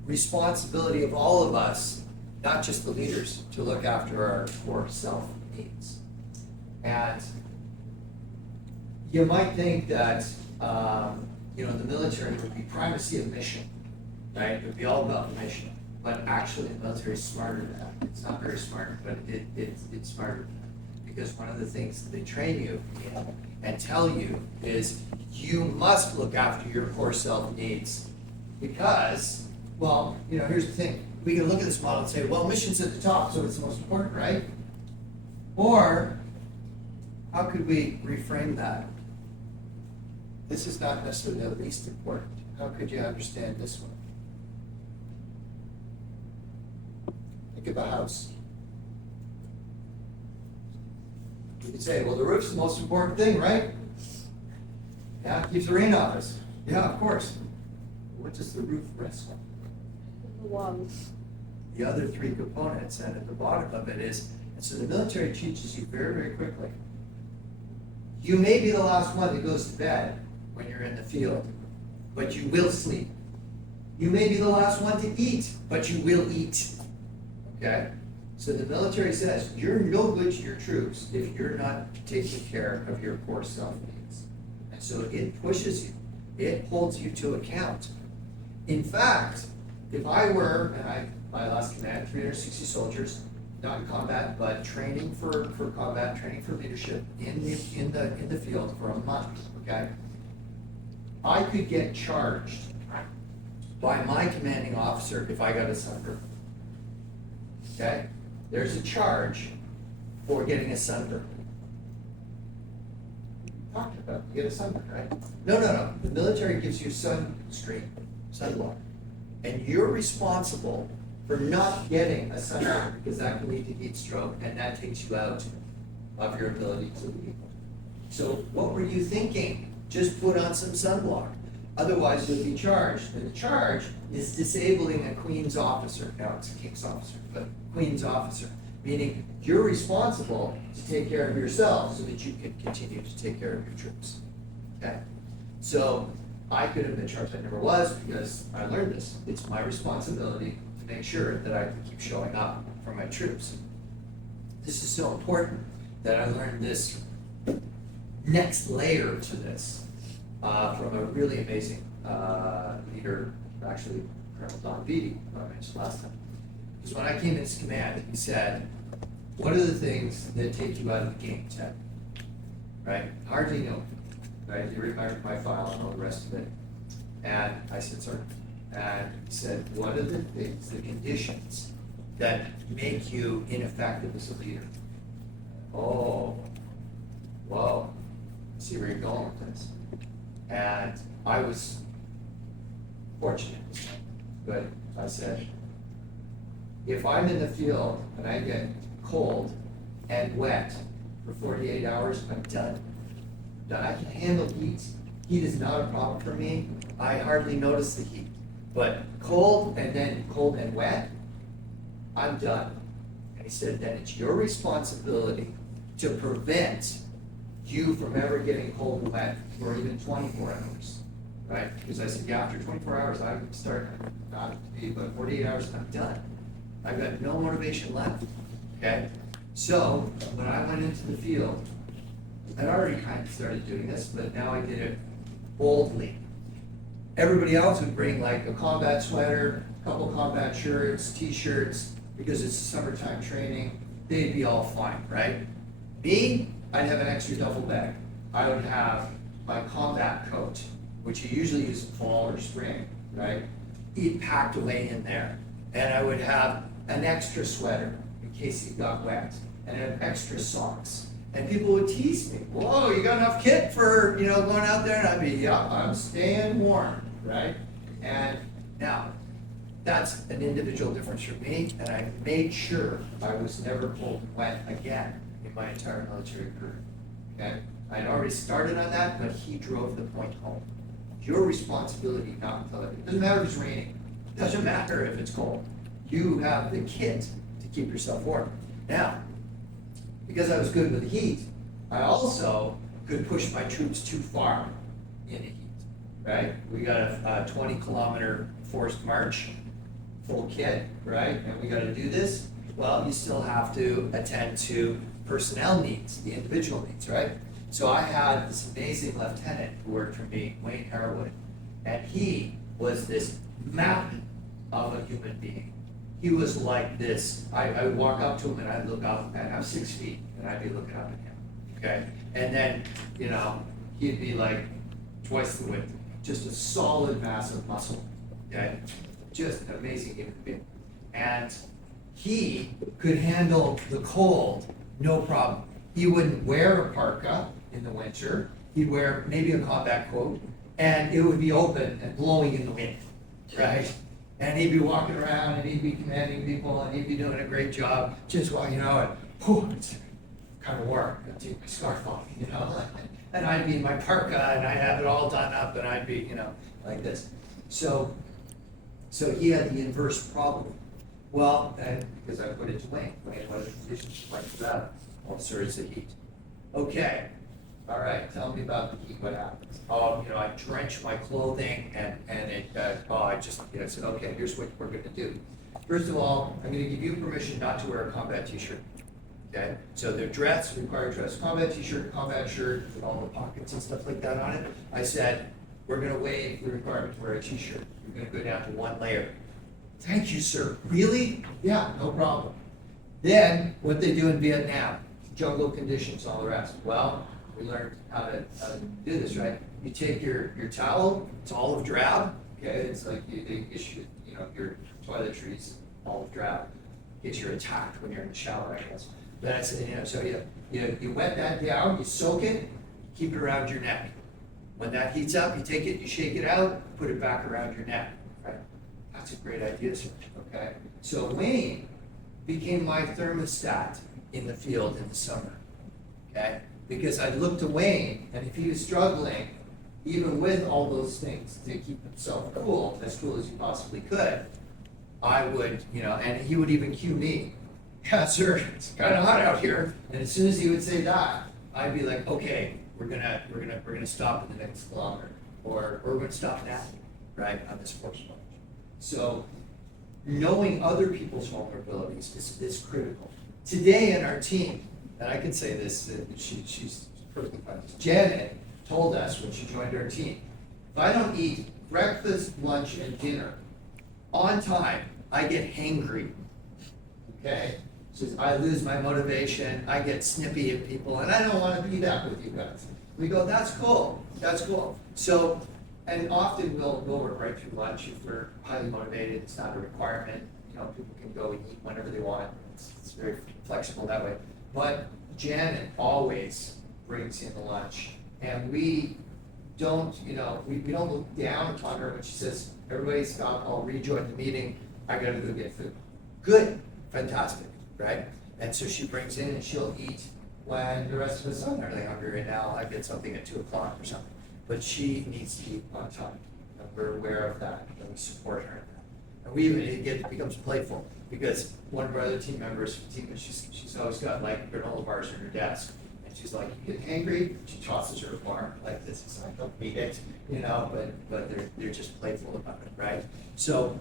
responsibility of all of us, not just the leaders, to look after our core self needs. And you might think that the military would be primacy of mission, right? It would be all about the mission. But actually, the military is smarter than that. It's not very smart, but it's smarter than that. Because one of the things that they train you in and tell you is you must look after your core self needs. Because, here's the thing. We can look at this model and say, well, mission's at the top, so it's the most important, right? Or, how could we reframe that? This is not necessarily the least important. How could you understand this one? Think of a house. You could say, well, the roof's the most important thing, right? Yeah, keeps the rain off us. Yeah, of course. What does the roof rest on? The walls. The other three components, and at the bottom of it is, and so the military teaches you very, very quickly, You may be the last one that goes to bed when you're in the field, but you will sleep. You may be the last one to eat, but you will eat. Okay? So the military says, you're no good to your troops if you're not taking care of your core self needs. And so it pushes you. It holds you to account. In fact, if I were, and my last command, 360 soldiers, not in combat, but training for combat, training for leadership in the field for a month, okay? I could get charged by my commanding officer if I got a sunburn. Okay? There's a charge for getting a sunburn. Talking about, you get a sunburn, right? No. The military gives you sunscreen, sunblock. And you're responsible for not getting a sunburn because that can lead to heat stroke and that takes you out of your ability to lead. So what were you thinking? Just put on some sunblock. Otherwise you'll be charged. And the charge is disabling a Queen's officer. No, it's a King's officer, but Queen's officer. Meaning you're responsible to take care of yourself so that you can continue to take care of your troops. Okay? So I could have been charged. I never was because I learned this. It's my responsibility to make sure that I can keep showing up for my troops. This is so important that I learned this next layer to this from a really amazing leader, actually Colonel Don Beatty, who I mentioned last time. Because when I came into command, he said, what are the things that take you out of the game, Ted? Right? Hardly know. Right? You read my file and all the rest of it. And I said, sir. And he said, what are the things, the conditions that make you ineffective as a leader? Oh, whoa. See where you're going with this. And I was fortunate, but I said, if I'm in the field and I get cold and wet for 48 hours, I'm done. I can handle heat. Heat is not a problem for me. I hardly notice the heat. But cold and wet, I'm done. And he said, then it's your responsibility to prevent you from ever getting cold and wet for even 24 hours. Right? Because I said, yeah, after 24 hours, I would start not to be, but 48 hours, I'm done. I've got no motivation left. Okay? So when I went into the field, I'd already kind of started doing this, but now I did it boldly. Everybody else would bring like a combat sweater, a couple combat shirts, t-shirts, because it's summertime training. They'd be all fine, right? Me, I'd have an extra duffel bag. I would have my combat coat, which you usually use in fall or spring, right? He'd packed away in there. And I would have an extra sweater in case he got wet, and have extra socks. And people would tease me, whoa, you got enough kit for, going out there? And I'd be, yeah, I'm staying warm, right? And now, that's an individual difference for me, and I made sure I was never cold and wet again in my entire military career, okay? I had already started on that, but he drove the point home. Your responsibility not to let it doesn't matter if it's raining, it doesn't matter if it's cold. You have the kit to keep yourself warm. Now, because I was good with the heat, I also could push my troops too far in the heat, right? We got a 20-kilometer forced march, full kit, right? And we got to do this. Well, you still have to attend to personnel needs, the individual needs, right? So I had this amazing lieutenant who worked for me, Wayne Harwood, and he was this mountain of a human being. He was like this. I would walk up to him and I'd look up, and I'm 6 feet, and I'd be looking up at him, okay? And then, he'd be like twice the width, just a solid mass of muscle, okay? Just an amazing human being. And he could handle the cold, no problem. He wouldn't wear a parka in the winter. He'd wear maybe a combat coat, and it would be open and blowing in the wind, right? And he'd be walking around and he'd be commanding people and he'd be doing a great job just while, it's kind of warm. I'd take my scarf off, and I'd be in my parka and I'd have it all done up and I'd be, like this. So he had the inverse problem. Well, and because I put it to Wayne, what are the conditions like that? Well, sir, it's the heat. Okay, All right, tell me about the heat, what happens? Oh, you know, I drench my clothing and it, I just, you know, said, okay, here's what we're gonna do. First of all, I'm gonna give you permission not to wear a combat t-shirt. Okay, so the dress, required dress, combat t-shirt, combat shirt with all the pockets and stuff like that on it. I said, we're gonna waive the requirement to wear a t-shirt. You're gonna go down to one layer. Thank you, sir. Really? Yeah, no problem. Then, what they do in Vietnam, jungle conditions, all the rest. Well, we learned how to do this, right? You take your towel, it's olive drab, okay? It's like they issue, you know, your toiletries, olive drab. Gets you attacked when you're in the shower, I guess. But I said, you know, so you wet that down, you soak it, keep it around your neck. When that heats up, you take it, you shake it out, put it back around your neck, right? That's a great idea, sir, okay? So Wayne became my thermostat in the field in the summer, okay? Because I looked to Wayne, and if he was struggling, even with all those things to keep himself cool as he possibly could, I would, you know, and he would even cue me. Yeah, sir, it's kind of hot out here. And as soon as he would say that, I'd be like, okay, we're gonna stop in the next kilometer, or we're gonna stop now, right, on this force march. So, knowing other people's vulnerabilities is critical. Today in our team, and I can say this, she's perfectly fine. Janet told us when she joined our team, if I don't eat breakfast, lunch, and dinner on time, I get hangry. Okay? Says I lose my motivation, I get snippy at people, and I don't want to be that with you guys. We go, that's cool, that's cool. So, and often we'll work right through lunch if we're highly motivated, it's not a requirement. You know, people can go and eat whenever they want. It's very flexible that way. But Janet always brings in the lunch, and we don't, you know, we don't look down upon her when she says, everybody stop, I'll rejoin the meeting, I gotta go get food. Good, fantastic, right? And so she brings in and she'll eat when the rest of us aren't really hungry. Right now, I get something at 2 o'clock or something. But she needs to eat on time, and we're aware of that, and we support her in that. And we even, it becomes playful, because one of our other team members, Fatima, she's always got like granola bars on her desk. And she's like, you get hangry, she tosses her a bar like this. It's like, don't eat it, you know, but they're just playful about it, right? So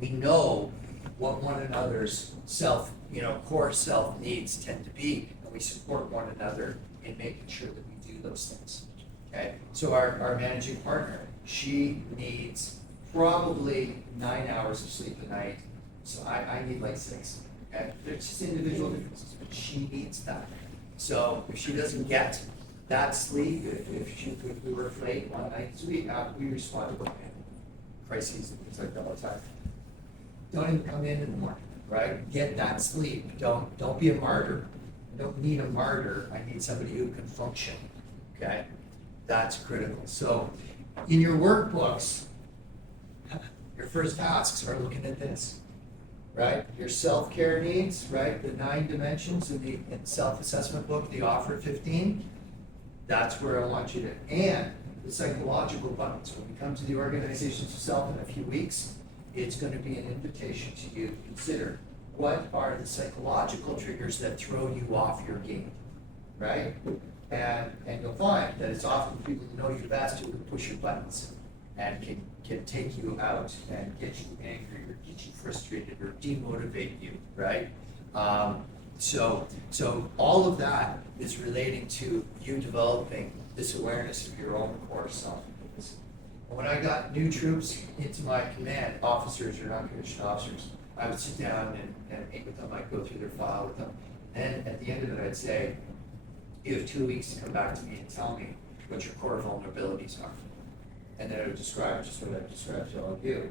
we know what one another's self, you know, core self needs tend to be, and we support one another in making sure that we do those things. Okay, so our managing partner, she needs probably 9 hours of sleep a night. So I need like 6. Okay, there's just individual differences, but she needs that. So if she doesn't get that sleep, if we work late one night, so we respond to crises and things like that all the time. Don't even come in the morning, right? Get that sleep. Don't be a martyr. I don't need a martyr. I need somebody who can function. Okay. That's critical. So, in your workbooks, your first tasks are looking at this, right? Your self-care needs, right? The 9 dimensions in the self-assessment book, the Offer 15. That's where I want you to, and the psychological buttons. When we come to the organizations itself in a few weeks, it's going to be an invitation to you to consider what are the psychological triggers that throw you off your game, right? And you'll find that it's often people who know you best who can push your buttons and can take you out and get you angry or get you frustrated or demotivate you, right? So all of that is relating to you developing this awareness of your own core self. And when I got new troops into my command, officers or non-commissioned officers, I would sit down and meet with them. I'd go through their file with them. And at the end of it, I'd say, you have 2 weeks to come back to me and tell me what your core vulnerabilities are. And then I would describe just what I've described to all of you.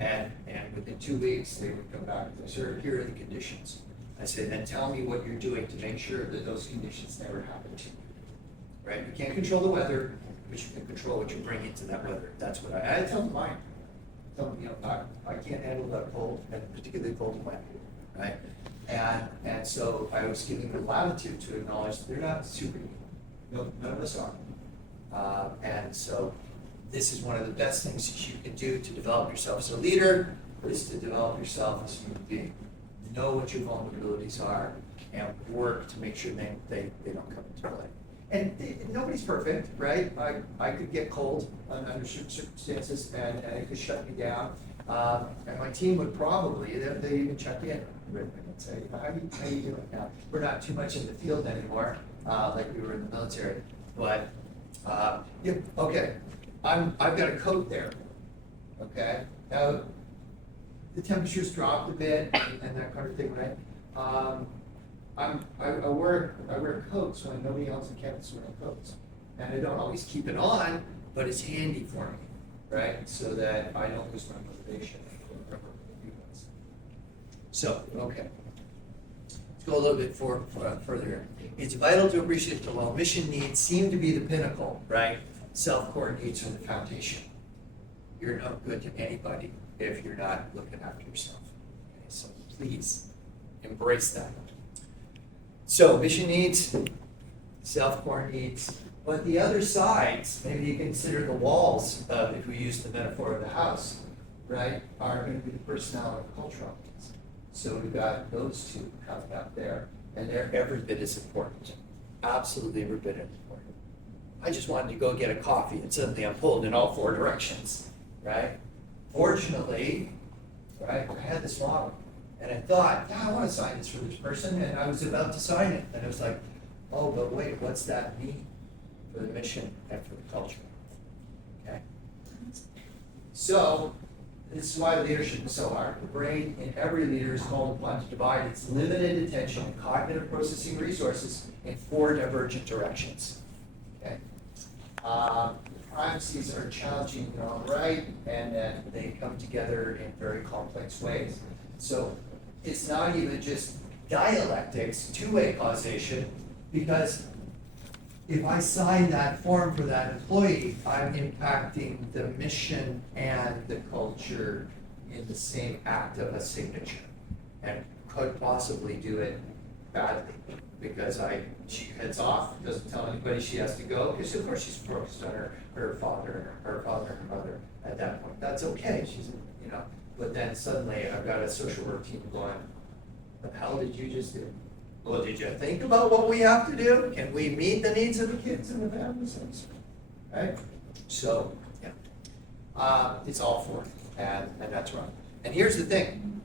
And within 2 weeks, they would come back and say, sir, here are the conditions. I said, then tell me what you're doing to make sure that those conditions never happen to you. Right? You can't control the weather, but you can control what you bring into that weather. That's what I tell them mine. Tell them, you know, I can't handle that cold, and particularly cold and wet, right? And so I was giving them latitude to acknowledge that they're not superhuman. No, none of us are. And so this is one of the best things that you can do to develop yourself as a leader, is to develop yourself as a human being. Know what your vulnerabilities are, and work to make sure they don't come into play. And nobody's perfect, right? I could get cold under certain circumstances, and it could shut me down. And my team would probably, they even check in and say, how you doing now? We're not too much in the field anymore, like we were in the military. But, yeah, okay, I've got a coat there, okay? Now, the temperature's dropped a bit and that kind of thing, right? I wear coats when nobody else in campus is wearing coats. And I don't always keep it on, but it's handy for me, right? So that I don't lose my motivation. So, okay. Let's go a little bit further here. It's vital to appreciate that while mission needs seem to be the pinnacle, right? Self-core needs are the foundation. You're no good to anybody if you're not looking after yourself. Okay, so please embrace that. So mission needs, self-core needs, but the other sides, maybe you consider the walls of, if we use the metaphor of the house, right, are going to be the personality and cultural needs. So we've got those two coming up there, and they're every bit as important. Absolutely every bit as important. I just wanted to go get a coffee, and suddenly I'm pulled in all four directions, right? Fortunately, right, I had this model, and I thought, yeah, I want to sign this for this person, and I was about to sign it, and I was like, oh, but wait, what's that mean for the mission and for the culture? Okay? So, this is why leadership is so hard. The brain in every leader is called upon to divide its limited attention and cognitive processing resources in four divergent directions. Okay? Primacies are challenging in their own right, and then they come together in very complex ways. So it's not even just dialectics, two-way causation, because if I sign that form for that employee, I'm impacting the mission and the culture in the same act of a signature, and could possibly do it badly, because she heads off, doesn't tell anybody she has to go, because of course she's focused on her father and her mother at that point. That's okay, but then suddenly I've got a social work team going, what the hell did you just do? Well, did you think about what we have to do? Can we meet the needs of the kids and the families? Right? So, yeah. It's all for it, and that's right. And here's the thing.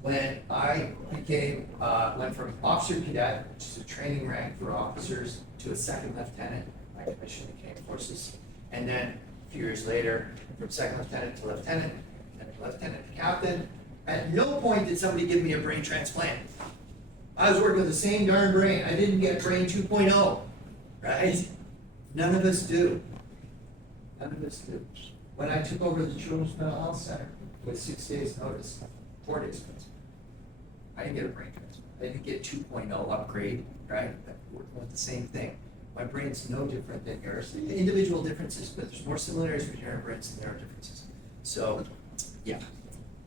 When I went from officer cadet, which is a training rank for officers, to a second lieutenant, my commission became forces. And then a few years later, from second lieutenant to lieutenant, and lieutenant to captain, at no point did somebody give me a brain transplant. I was working with the same darn brain. I didn't get brain 2.0, right? None of us do. None of us do. When I took over the Children's Mental Health Center with 6 days notice, 4 days notice, I didn't get a brain transplant. I didn't get 2.0 upgrade, right? We're working with the same thing. My brain's no different than yours. Individual differences, but there's more similarities between our brains than there are differences. So, yeah.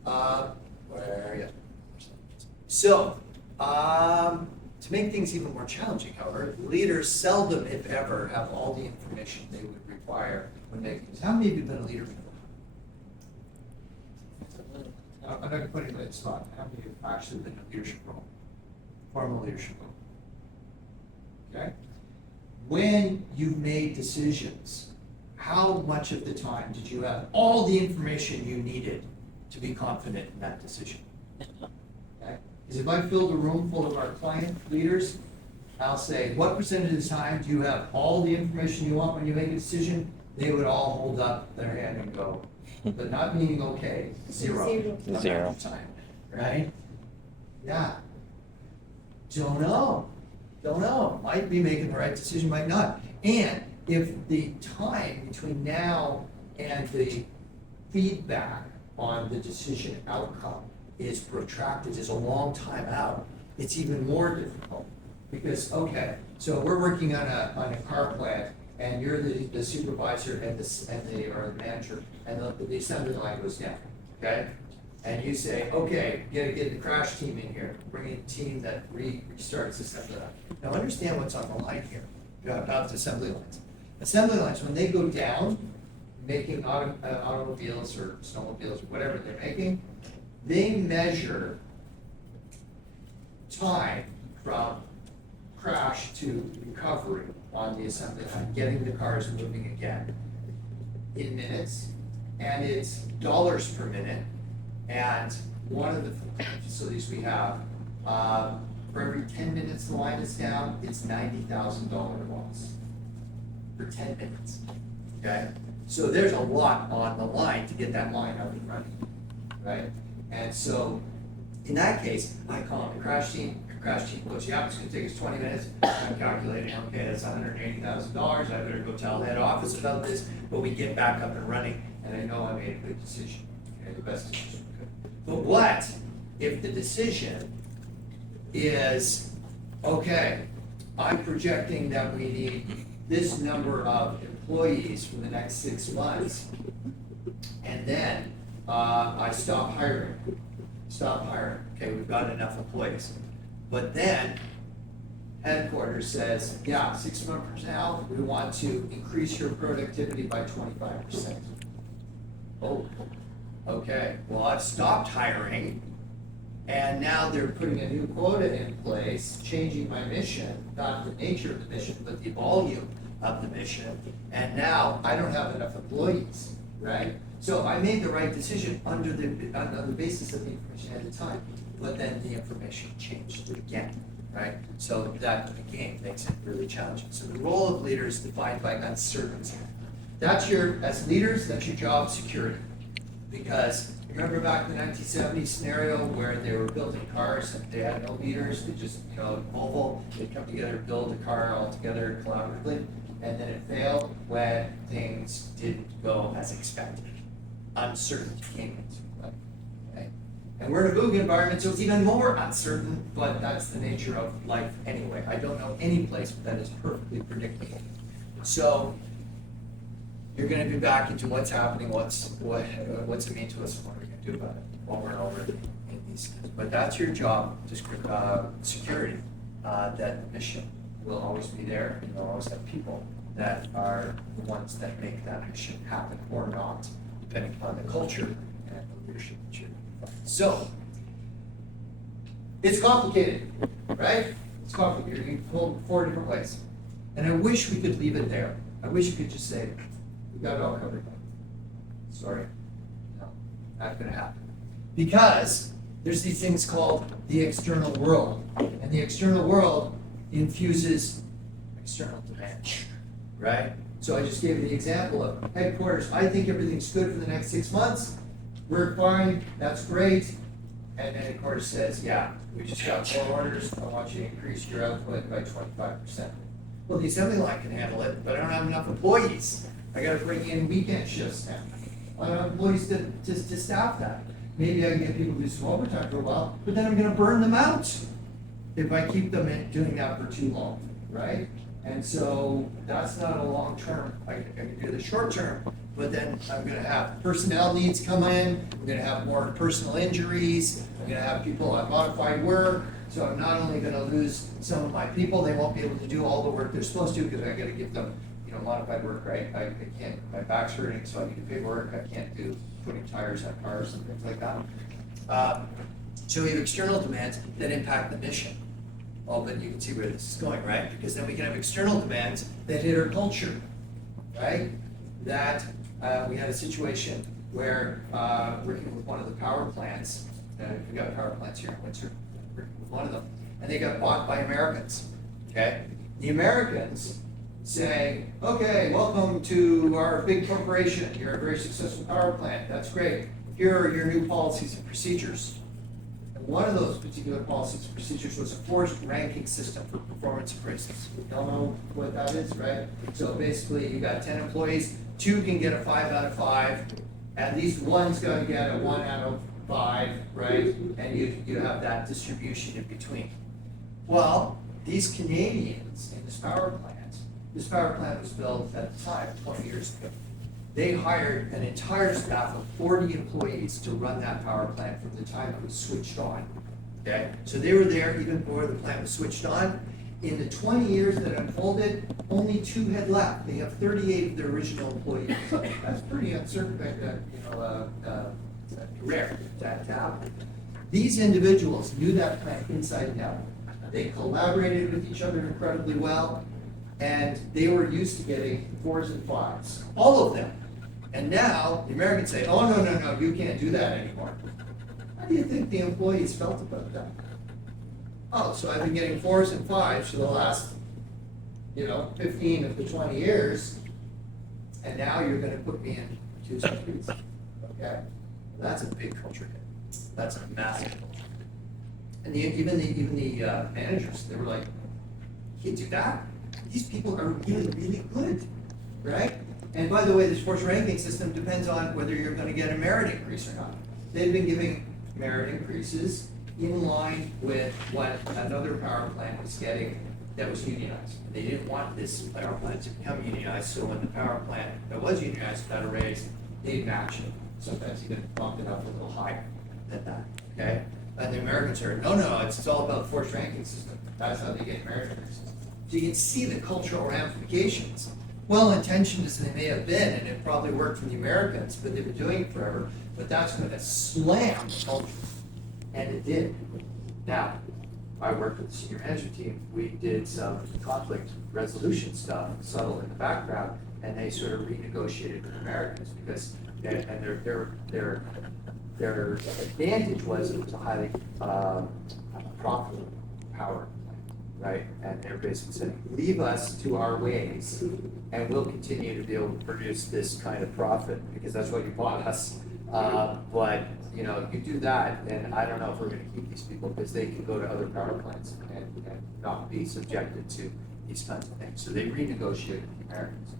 Where are you? So, to make things even more challenging, however, leaders seldom, if ever, have all the information they would require when making decisions. How many of you have been a leader before? I'm not going to put it in that spot. How many have actually been in a leadership role? Formal leadership role. Okay? When you've made decisions, how much of the time did you have all the information you needed to be confident in that decision? Okay? Because if I filled a room full of our client leaders, I'll say, what percentage of the time do you have all the information you want when you make a decision? They would all hold up their hand and go, but not meaning okay, zero. Zero. Of the time, right? Yeah. Don't know. Might be making the right decision, might not. And if the time between now and the feedback on the decision outcome is protracted, is a long time out, it's even more difficult. Because, okay, so we're working on a car plant, and you're the supervisor and or the manager, and the assembly line goes down, okay? And you say, okay, get the crash team in here, bring in a team that restarts the assembly line. Now understand what's on the line here, about the assembly lines. Assembly lines, when they go down, making automobiles or snowmobiles or whatever they're making, they measure time from crash to recovery on the assembly line, getting the cars moving again in minutes, and it's dollars per minute. And one of the facilities we have, for every 10 minutes the line is down, it's $90,000 loss for 10 minutes, okay? So there's a lot on the line to get that line up and running, right? And so in that case, I call in the crash team goes, yeah, it's gonna take us 20 minutes. I'm calculating, okay, that's $180,000. I better go tell head office about this, but we get back up and running, and I know I made a good decision, okay, the best decision we could. But what if the decision is, okay, I'm projecting that we need this number of employees for the next 6 months, and then I stop hiring. Okay, we've got enough employees. But then headquarters says, yeah, 6 months from now, we want to increase your productivity by 25%. Oh, okay, well, I've stopped hiring, and now they're putting a new quota in place, changing my mission, not the nature of the mission, but the volume of the mission, and now I don't have enough employees, right? So I made the right decision on the basis of the information at the time, but then the information changed again, right? So that, again, makes it really challenging. So the role of leader is defined by uncertainty. As leaders, that's your job security. Because remember back in the 1970s scenario where they were building cars and they had no leaders, they just, Volvo, they'd come together, build a car all together collaboratively, and then it failed when things didn't go as expected. Uncertainty came into play. Okay? And we're in a VUCA environment, so it's even more uncertain, but that's the nature of life anyway. I don't know any place that is perfectly predictable. So you're going to be back into what's happening, what's it mean to us, and what are we going to do about it over and over in these things. But that's your job, security, that mission will always be there, and you'll always have people that are the ones that make that mission happen or not, depending upon the culture and the leadership that you're providing. So, it's complicated, right? It's complicated. You can pull 4 different ways. And I wish we could leave it there. I wish we could just say, we've got it all covered. Sorry. No, not gonna happen. Because there's these things called the external world. And the external world infuses external demand, right? So I just gave you the example of headquarters. I think everything's good for the next 6 months. We're fine, that's great. And then headquarters says, yeah, we just got 4 orders. I want you to increase your output by 25%. Well, the assembly line can handle it, but I don't have enough employees. I gotta bring in weekend shifts now. I don't have employees to staff that. Maybe I can get people to do some overtime for a while, but then I'm gonna burn them out if I keep them doing that for too long, right? And so that's not a long term. I can do the short term, but then I'm gonna have personnel needs come in, I'm gonna have more personal injuries, I'm gonna have people on modified work. So I'm not only gonna lose some of my people, they won't be able to do all the work they're supposed to because I gotta give them, modified work, right? I can't, my back's hurting, so I need to paperwork, I can't do putting tires on cars and things like that. So we have external demands that impact the mission. Well, then you can see where this is going, right? Because then we can have external demands that hit our culture, right? That we had a situation where working with one of the power plants, we got power plants here in Windsor, working with one of them, and they got bought by Americans, okay? The Americans saying, okay, welcome to our big corporation, you're a very successful power plant, that's great. Here are your new policies and procedures. One of those particular policies and procedures was a forced ranking system for performance appraisals. We all know what that is, right? So basically, you got 10 employees, 2 can get a 5 out of 5, at least one's gonna get a 1 out of 5, right? And you have that distribution in between. Well, these Canadians in this power plant was built at the time, 20 years ago. They hired an entire staff of 40 employees to run that power plant from the time it was switched on. Okay, so they were there even before the plant was switched on. In the 20 years that unfolded, only 2 had left. They have 38 of their original employees. That's pretty uncertain, rare to happen. These individuals knew that plant inside and out. they collaborated with each other incredibly well, and they were used to getting 4s and 5s, all of them. And now the Americans say, oh, no, you can't do that anymore. How do you think the employees felt about that? Oh, so I've been getting 4s and 5s for the last, 15 of the 20 years, and now you're gonna put me in 2s and 3s, okay? That's a big culture hit. That's a massive culture hit. And even the managers, they were like, you can't do that. These people are really, really good, right? And by the way, this force ranking system depends on whether you're gonna get a merit increase or not. They've been giving merit increases in line with what another power plant was getting that was unionized. They didn't want this power plant to become unionized, so when the power plant that was unionized got a raise, they'd match it. Sometimes even bumped it up a little higher than that, okay? And the Americans are, no, it's all about the force ranking system. That's how they get merit increases. So you can see the cultural ramifications. Well-intentioned as they may have been, and it probably worked for the Americans, but they've been doing it forever, but that's going to slam culture. And it did. Now, I worked with the senior management team. We did some conflict resolution stuff, subtle in the background, and they sort of renegotiated with Americans because, their advantage was it was a highly profitable power plant, right? And they're basically saying, leave us to our ways, and we'll continue to be able to produce this kind of profit because that's what you bought us. But you do that, and I don't know if we're going to keep these people because they can go to other power plants and not be subjected to these kinds of things. So they renegotiated with the Americans.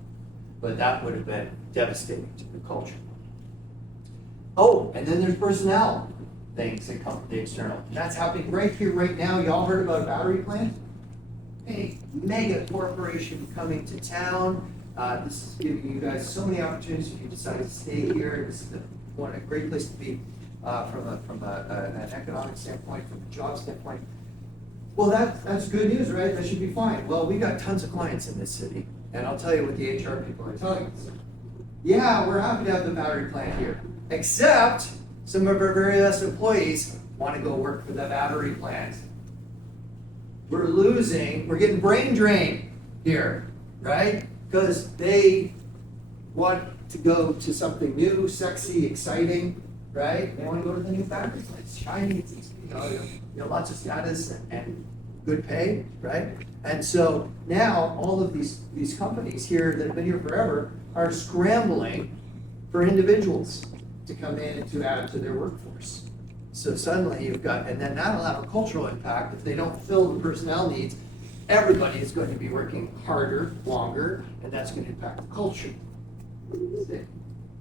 But that would have been devastating to the culture. Oh, and then there's personnel things that come from the external. And that's happening right here, right now. Y'all heard about a battery plant? A mega corporation coming to town. This is giving you guys so many opportunities if you decide to stay here. This is a great place to be from an economic standpoint, from a job standpoint. Well, that's good news, right? That should be fine. Well, we got tons of clients in this city, and I'll tell you what the HR people are telling us. Yeah, we're happy to have the battery plant here, except some of our very best employees want to go work for the battery plant. We're getting brain drain here, right? Because they want to go to something new, sexy, exciting, right? They want to go to the new battery plant. It's shiny, it's lots of status and good pay, right? And so now all of these companies here that have been here forever are scrambling for individuals to come in and to add to their workforce. So suddenly you've got, and then that'll have a cultural impact. If they don't fill the personnel needs, everybody is going to be working harder, longer, and that's going to impact the culture.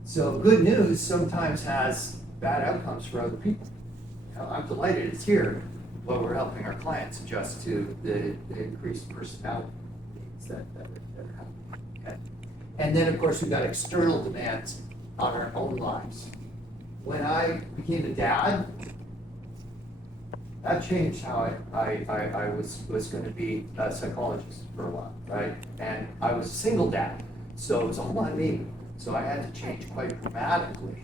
So good news sometimes has bad outcomes for other people. I'm delighted it's here, but we're helping our clients adjust to the increased personality needs that are happening. Okay? And then, of course, we've got external demands on our own lives. When I became a dad, that changed how I was going to be a psychologist for a while, right? And I was a single dad, so it was all on me. So I had to change quite dramatically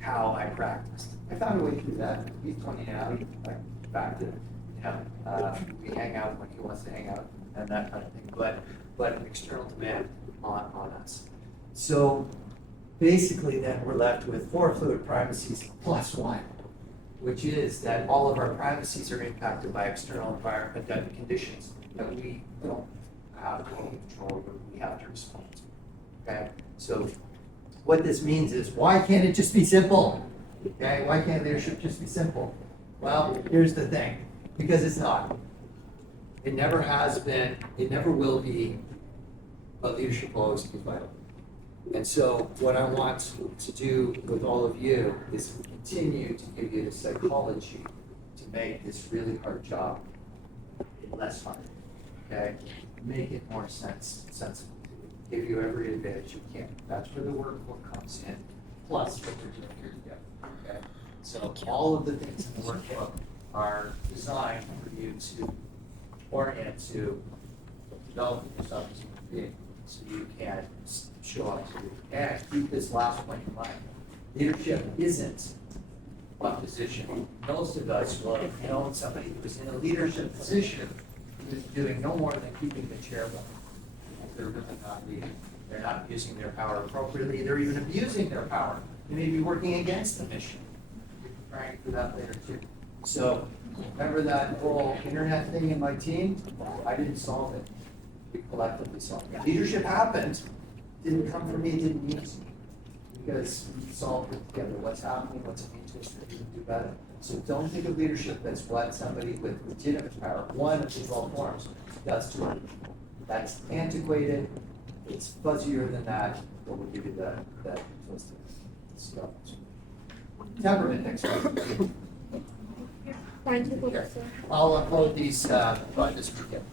how I practiced. I found a way through that. He's 20 now, he's back to, we hang out when he wants to hang out and that kind of thing, but an external demand on us. So basically then we're left with 4 fluid primacies plus 1, which is that all of our primacies are impacted by external environment conditions that we don't have any control over, we have to respond to. Okay? So what this means is, why can't it just be simple? Okay, why can't leadership just be simple? Well, here's the thing, because it's not. It never has been, it never will be, but leadership will always be vital. And so what I want to do with all of you is continue to give you the psychology to make this really hard job less hard, okay? Make it more sensible. Give you every advantage you can. That's where the work comes in, plus what we're doing here together, okay? So all of the things in the workbook are designed for you to orient to developing yourself as a human being so you can show up to you. And keep this last point in mind. Leadership isn't a position. Most of us will have known somebody who was in a leadership position doing no more than keeping the chair warm. They're really not leading. They're not using their power appropriately. They're even abusing their power. They may be working against the mission. We're preparing for that later too. So remember that whole internet thing in my team? I didn't solve it. We collectively solved it. Leadership happened. Didn't come from me, didn't need to. Because we solved it together. What's happening, what's it mean to us that we can do better. So don't think of leadership as what somebody with legitimate power, one of the 12 forms, does to it. That's antiquated, it's fuzzier than that, but we'll give you that twisted stuff. Temperament next week. Thank you, Here. Professor. I'll upload these by this weekend.